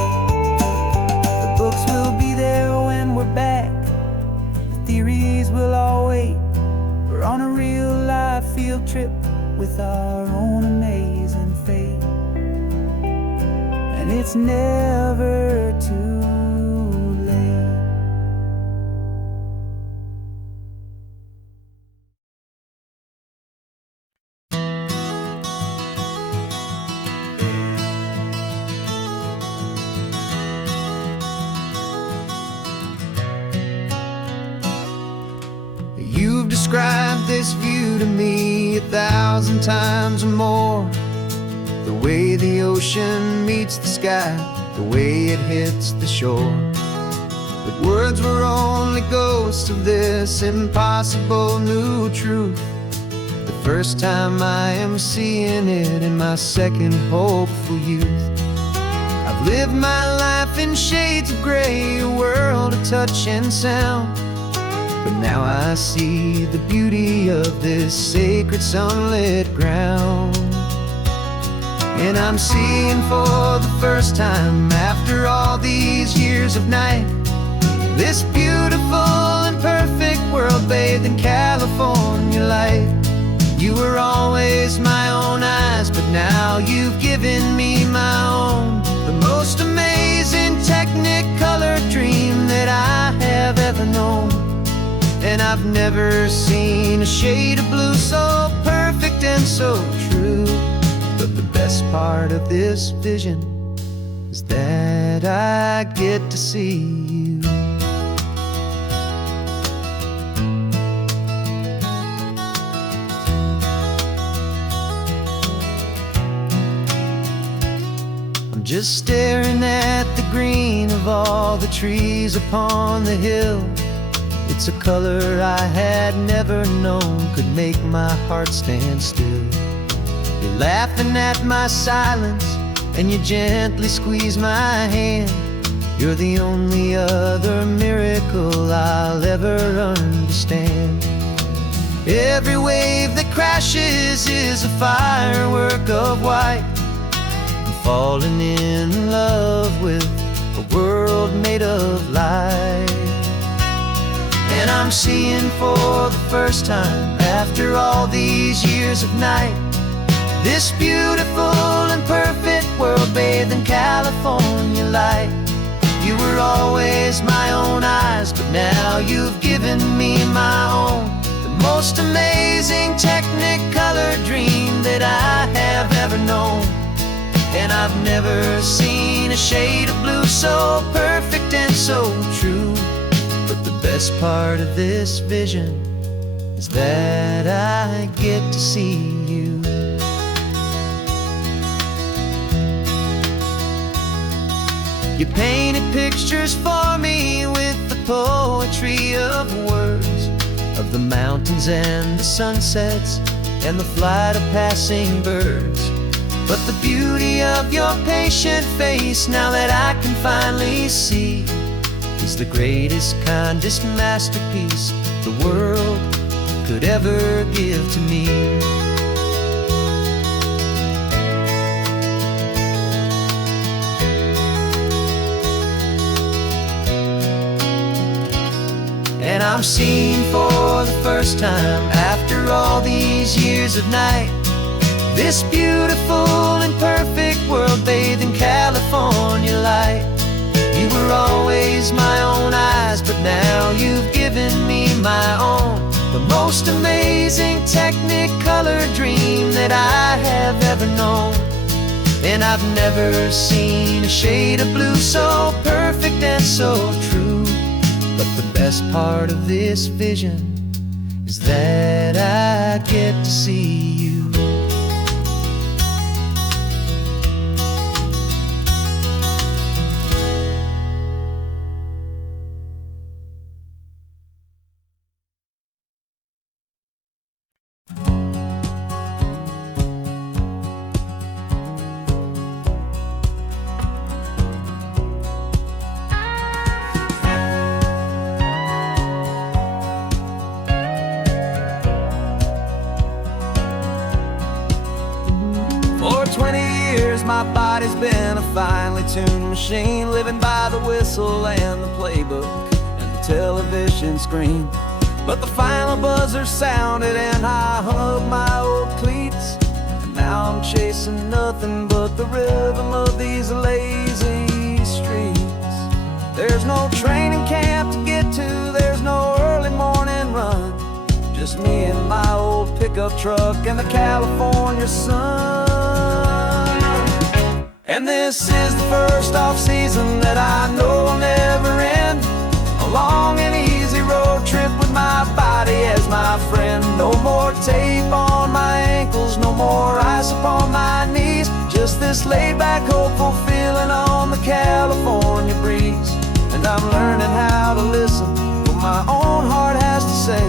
The books will be there when we're back, the theories will all wait. We're on a real life field trip with our own amazing fate. And it's never too late. You've described this view to me 1,000 times or more. The way the ocean meets the sky, the way it hits the shore. But words were only ghosts of this impossible new truth. The first time I am seeing it in my second hopeful youth. I've lived my life in shades of gray, a world of touch and sound. But now I see the beauty of this sacred sunlit ground. And I'm seeing for the first time, after all these years of night, this beautiful and perfect world bathed in California light. You were always my own eyes, but now you've given me my own. The most amazing technicolor dream that I have ever known. And I've never seen a shade of blue so perfect and so true. But the best part of this vision is that I get to see you. I'm just staring at the green of all the trees upon the hill. It's a color I had never known could make my heart stand still. You're laughing at my silence, and you gently squeeze my hand. You're the only other miracle I'll ever understand. Every wave that crashes is a firework of white. I'm falling in love with a world made of light. And I'm seeing for the first time, after all these years of night, this beautiful and perfect world bathed in California light. You were always my own eyes, but now you've given me my own. The most amazing Technicolor dream that I have ever known. And I've never seen a shade of blue so perfect and so true. But the best part of this vision is that I get to see you. You painted pictures for me with the poetry of words, of the mountains and the sunsets and the flight of passing birds. But the beauty of your patient face, now that I can finally see, is the greatest, kindest masterpiece the world could ever give to me. And I'm seeing for the first time, after all these years of night, this beautiful and perfect world bathed in California light. You were always my own eyes, but now you've given me my own. The most amazing Technicolor dream that I have ever known. And I've never seen a shade of blue so perfect and so true. But the best part of this vision is that I get to see you. For 20 years my body's been a finely tuned machine, living by the whistle and the playbook and the television screen. But the final buzzer sounded and I hung up my old cleats, and now I'm chasing nothing but the rhythm of these lazy streets. There's no training camp to get to, there's no early morning run, just me and my old pickup truck and the California sun. And this is the first off-season that I know will never end. A long and easy road trip with my body as my friend. No more tape on my ankles, no more ice upon my knees. Just this laid-back, hopeful feeling on the California breeze. And I'm learning how to listen to what my own heart has to say,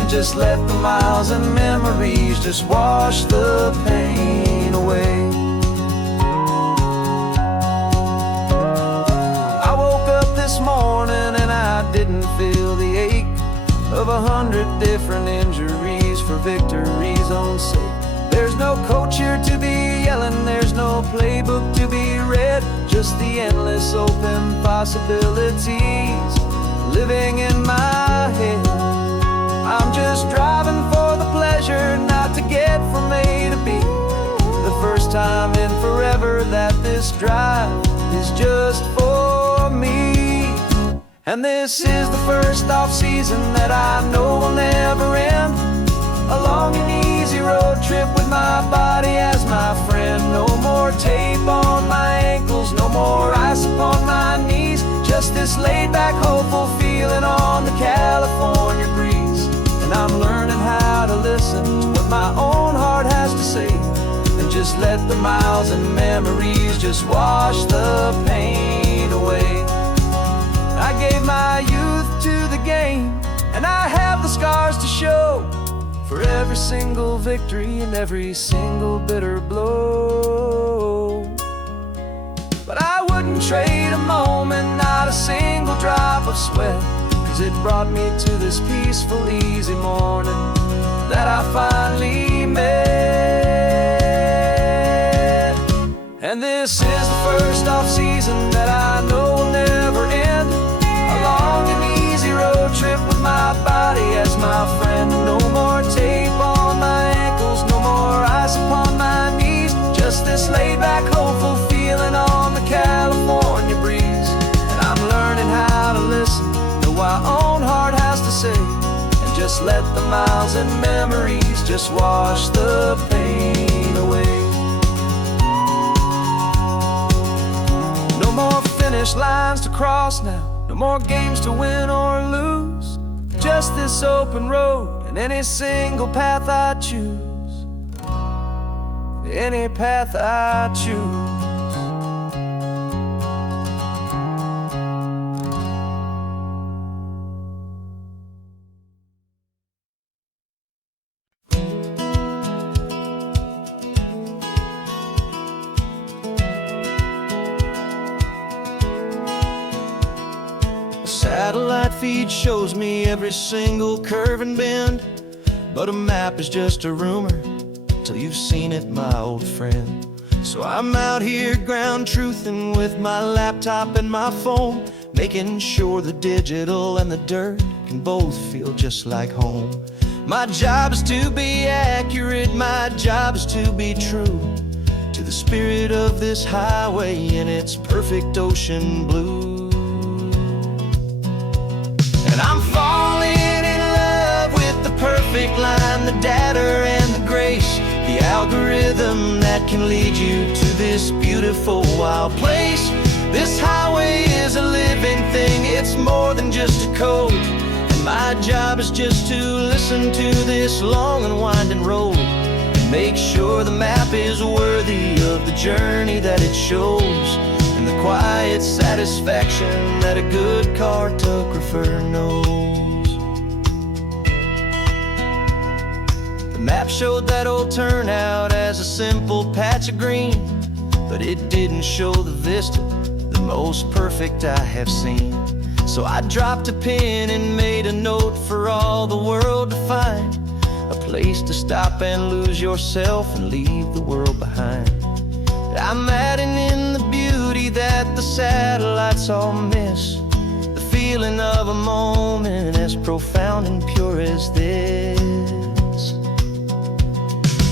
and just let the miles and memories just wash the pain away. This morning and I didn't feel the ache of 100 different injuries for victory's own sake. There's no coach here to be yelling, there's no playbook to be read, just the endless open possibilities living in my head. I'm just driving for the pleasure, not to get from A to B. The first time in forever that this drive is just for me. And this is the first off-season that I know will never end. A long and easy road trip with my body as my friend. No more tape on my ankles, no more ice upon my knees. Just this laid-back, hopeful feeling on the California breeze. And I'm learning how to listen to what my own heart has to say, and just let the miles and memories just wash the pain away. I gave my youth to the game, And I have the scars to show for every single victory and every single bitter blow. But I wouldn't trade a moment, not a single drop of sweat, 'cause it brought me to this peaceful, easy morning that I finally met. And this is the first off-season that I know will never end. A long and easy road trip with my body as my friend. No more tape on my ankles, no more ice upon my knees. Just this laid-back, hopeful feeling on the California breeze. And I'm learning how to listen to what my own heart has to say, and just let the miles and memories just wash the pain away. No more finish lines to cross now, no more games to win or lose. Just this open road and any single path I choose. Any path I choose. Satellite feed shows me every single curve and bend, but a map is just a rumor till you've seen it, my old friend. So I'm out here ground truthing with my laptop and my phone, making sure the digital and the dirt can both feel just like home. My job is to be accurate, my job is to be true to the spirit of this highway in its perfect ocean blue. And I'm falling in love with the perfect line, the data and the grace, the algorithm that can lead you to this beautiful wild place. This highway is a living thing, it's more than just a code. And my job is just to listen to this long and winding road and make sure the map is worthy of the journey that it shows, and the quiet satisfaction that a good cartographer knows. The map showed that old turnout as a simple patch of green, but it didn't show the vista, the most perfect I have seen. So I dropped a pin and made a note for all the world to find, a place to stop and lose yourself and leave the world behind. I'm adding in the beauty that the satellites all miss, the feeling of a moment as profound and pure as this.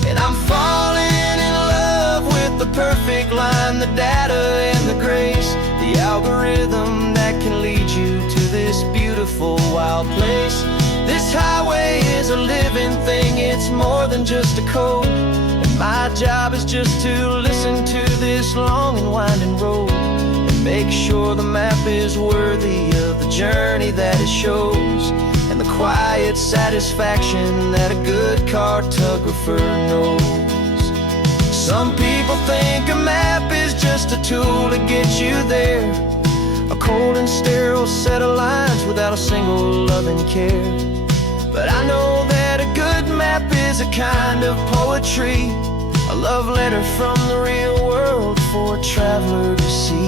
And I'm falling in love with the perfect line, the data and the grace, the algorithm that can lead you to this beautiful wild place. This highway is a living thing, it's more than just a code. My job is just to listen to this long and winding road and make sure the map is worthy of the journey that it shows, and the quiet satisfaction that a good cartographer knows. Some people think a map is just a tool to get you there, a cold and sterile set of lines without a single loving care. But I know that a good map is a kind of poetry, a love letter from the real world for a traveler to see.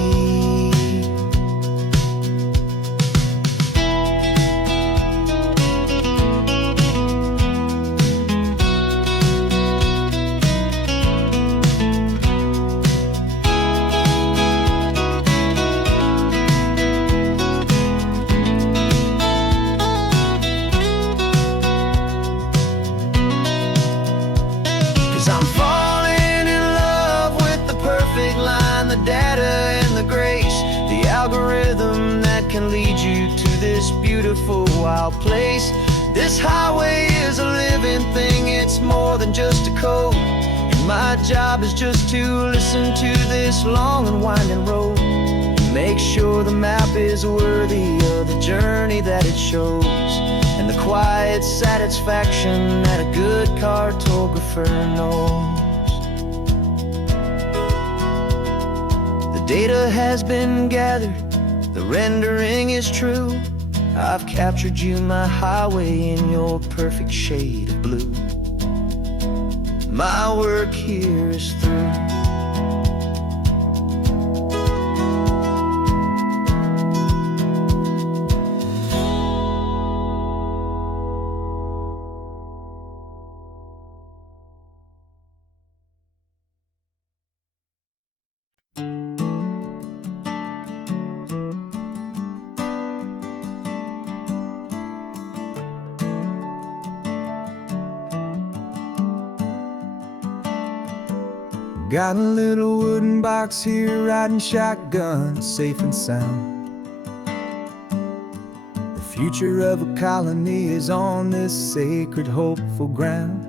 I'm falling in love with the perfect line, the data and the grace, the algorithm that can lead you to this beautiful wild place. This highway is a living thing, it's more than just a code. And my job is just to listen to this long and winding road and make sure the map is worthy of the journey that it shows, and the quiet satisfaction that a good cartographer knows. The data has been gathered, the rendering is true, I've captured you, my highway, in your perfect shade of blue. My work here is through. Got a little wooden box here, riding shotgun, safe and sound. The future of a colony is on this sacred, hopeful ground.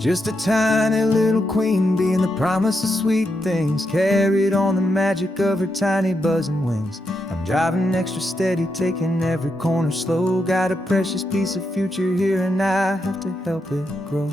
Just a tiny little queen bee, and the promise of sweet things, carried on the magic of her tiny buzzing wings. I'm driving extra steady, taking every corner slow. Got a precious piece of future here, and I have to help it grow.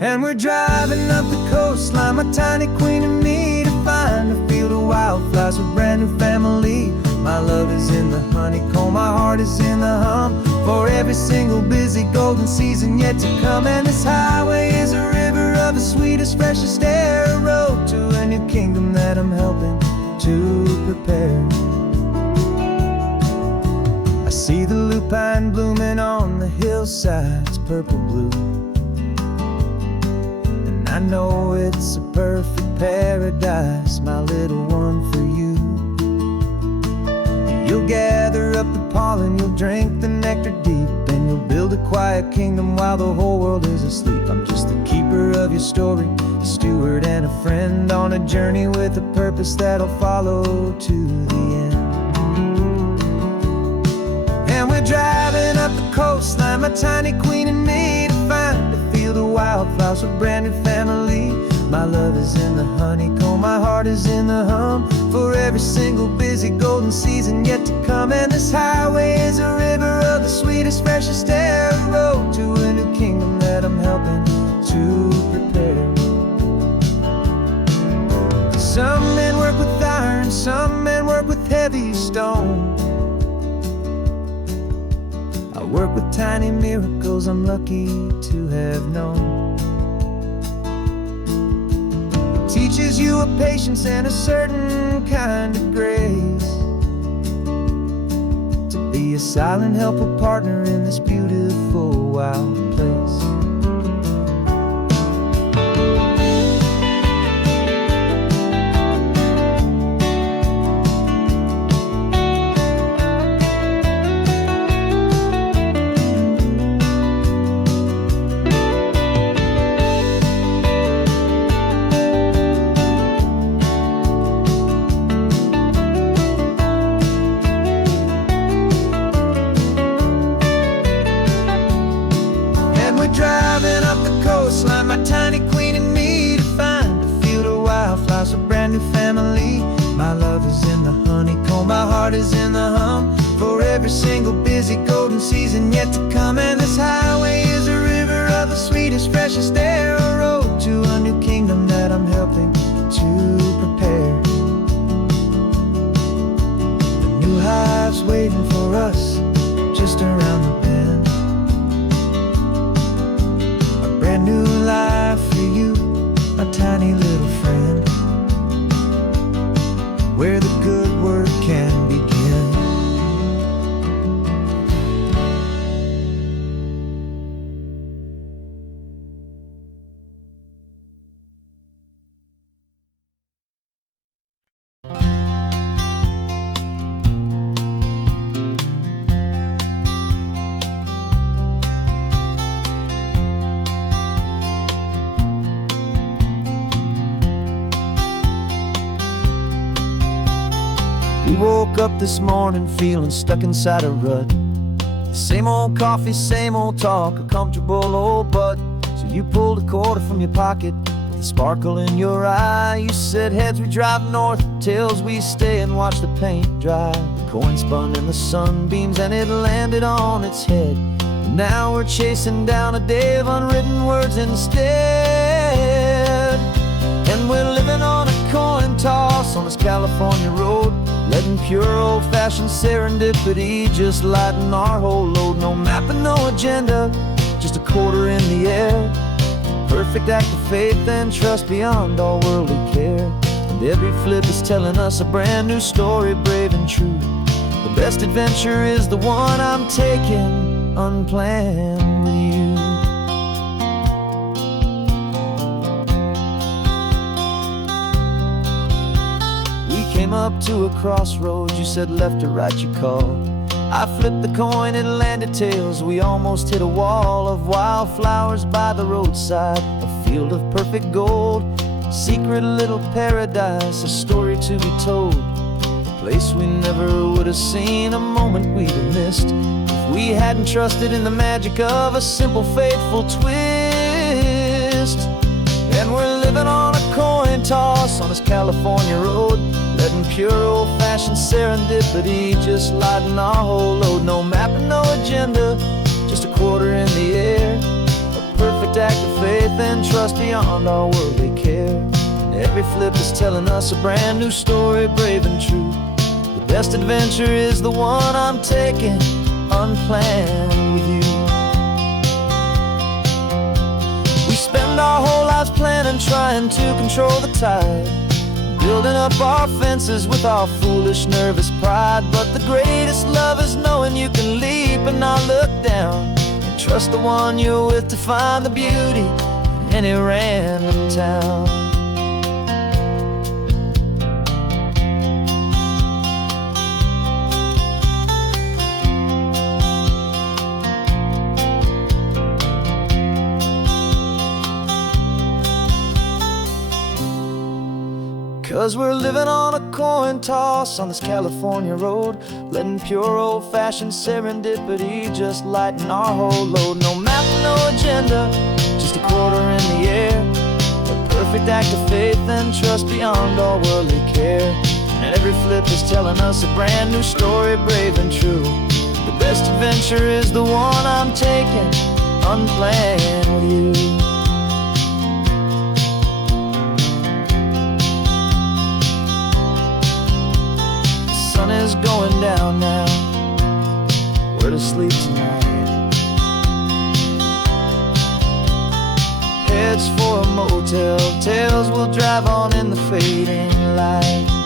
And we're driving up the coastline, my tiny queen and me, to find a field of wildflowers, a brand new family. My love is in the honeycomb, my heart is in the hum, for every single busy golden season yet to come. And this highway is a river of the sweetest, freshest air, a road to a new kingdom that I'm helping to prepare. I see the lupine blooming on the hillsides, purple blue. I know it's a perfect paradise, my little one, for you. You'll gather up the pollen, you'll drink the nectar deep, and you'll build a quiet kingdom while the whole world is asleep. I'm just the keeper of your story, a steward and a friend, on a journey with a purpose that'll follow to the end. And we're driving up the coastline, my tiny queen and me, to find a field of wildflowers, a brand new family. My love is in the honeycomb, my heart is in the hum, for every single busy golden season yet to come. And this highway is a river of the sweetest, freshest air, a road to a new kingdom that I'm helping to prepare. Some men work with iron, some men work with heavy stone. I work with tiny miracles I'm lucky to have known. Teaches you a patience and a certain kind of grace, to be a silent, helpful partner in this beautiful, wild place. Driving up the coastline, my tiny queen and me, to find a field of wildflowers, a brand new family. My love is in the honeycomb, my heart is in the hum, for every single busy golden season yet to come. And this highway is a river of the sweetest, freshest air, a road to a new kingdom that I'm helping to prepare. The new hive's waiting for us just around the bend. Brand new life for you, my tiny little friend, where the good work can begin. We woke up this morning feeling stuck inside a rut. Same old coffee, same old talk, a comfortable old butt. So you pulled a quarter from your pocket with a sparkle in your eye. You said, heads we drive north, tails we stay and watch the paint dry. The coin spun in the sunbeams and it landed on its head. And now we're chasing down a day of unwritten words instead. And we're living on a coin toss on this California road, letting letting pure old-fashioned serendipity just lighten our whole load. No map and no agenda, just a quarter in the air. Perfect act of faith and trust beyond all worldly care. And every flip is telling us a brand new story, brave and true. The best adventure is the one I'm taking unplanned with you. Came up to a crossroads, you said left or right, you called. I flipped the coin, it landed tails. We almost hit a wall of wildflowers by the roadside, a field of perfect gold, secret little paradise, a story to be told. A place we never would have seen, a moment we'd have missed if we hadn't trusted in the magic of a simple, faithful twist. And we're living on a coin toss on this California road, letting pure old-fashioned serendipity just lighten our whole load. No map and no agenda, just a quarter in the air. A perfect act of faith and trust beyond our worldly care. And every flip is telling us a brand new story, brave and true. The best adventure is the one I'm taking unplanned with you. We spend our whole lives planning, trying to control the tide, building up our fences with our foolish, nervous pride. But the greatest love is knowing you can leap and not look down, and trust the one you're with to find the beauty in any random town. 'Cause we're living on a coin toss on this California road, letting pure old-fashioned serendipity just lighten our whole load. No map, no agenda, just a quarter in the air. A perfect act of faith and trust beyond all worldly care. And every flip is telling us a brand new story, brave and true. The best adventure is the one I'm taking unplanned with you. The sun is going down now, we're to sleep tonight. Heads for a motel, tails will drive on in the fading light.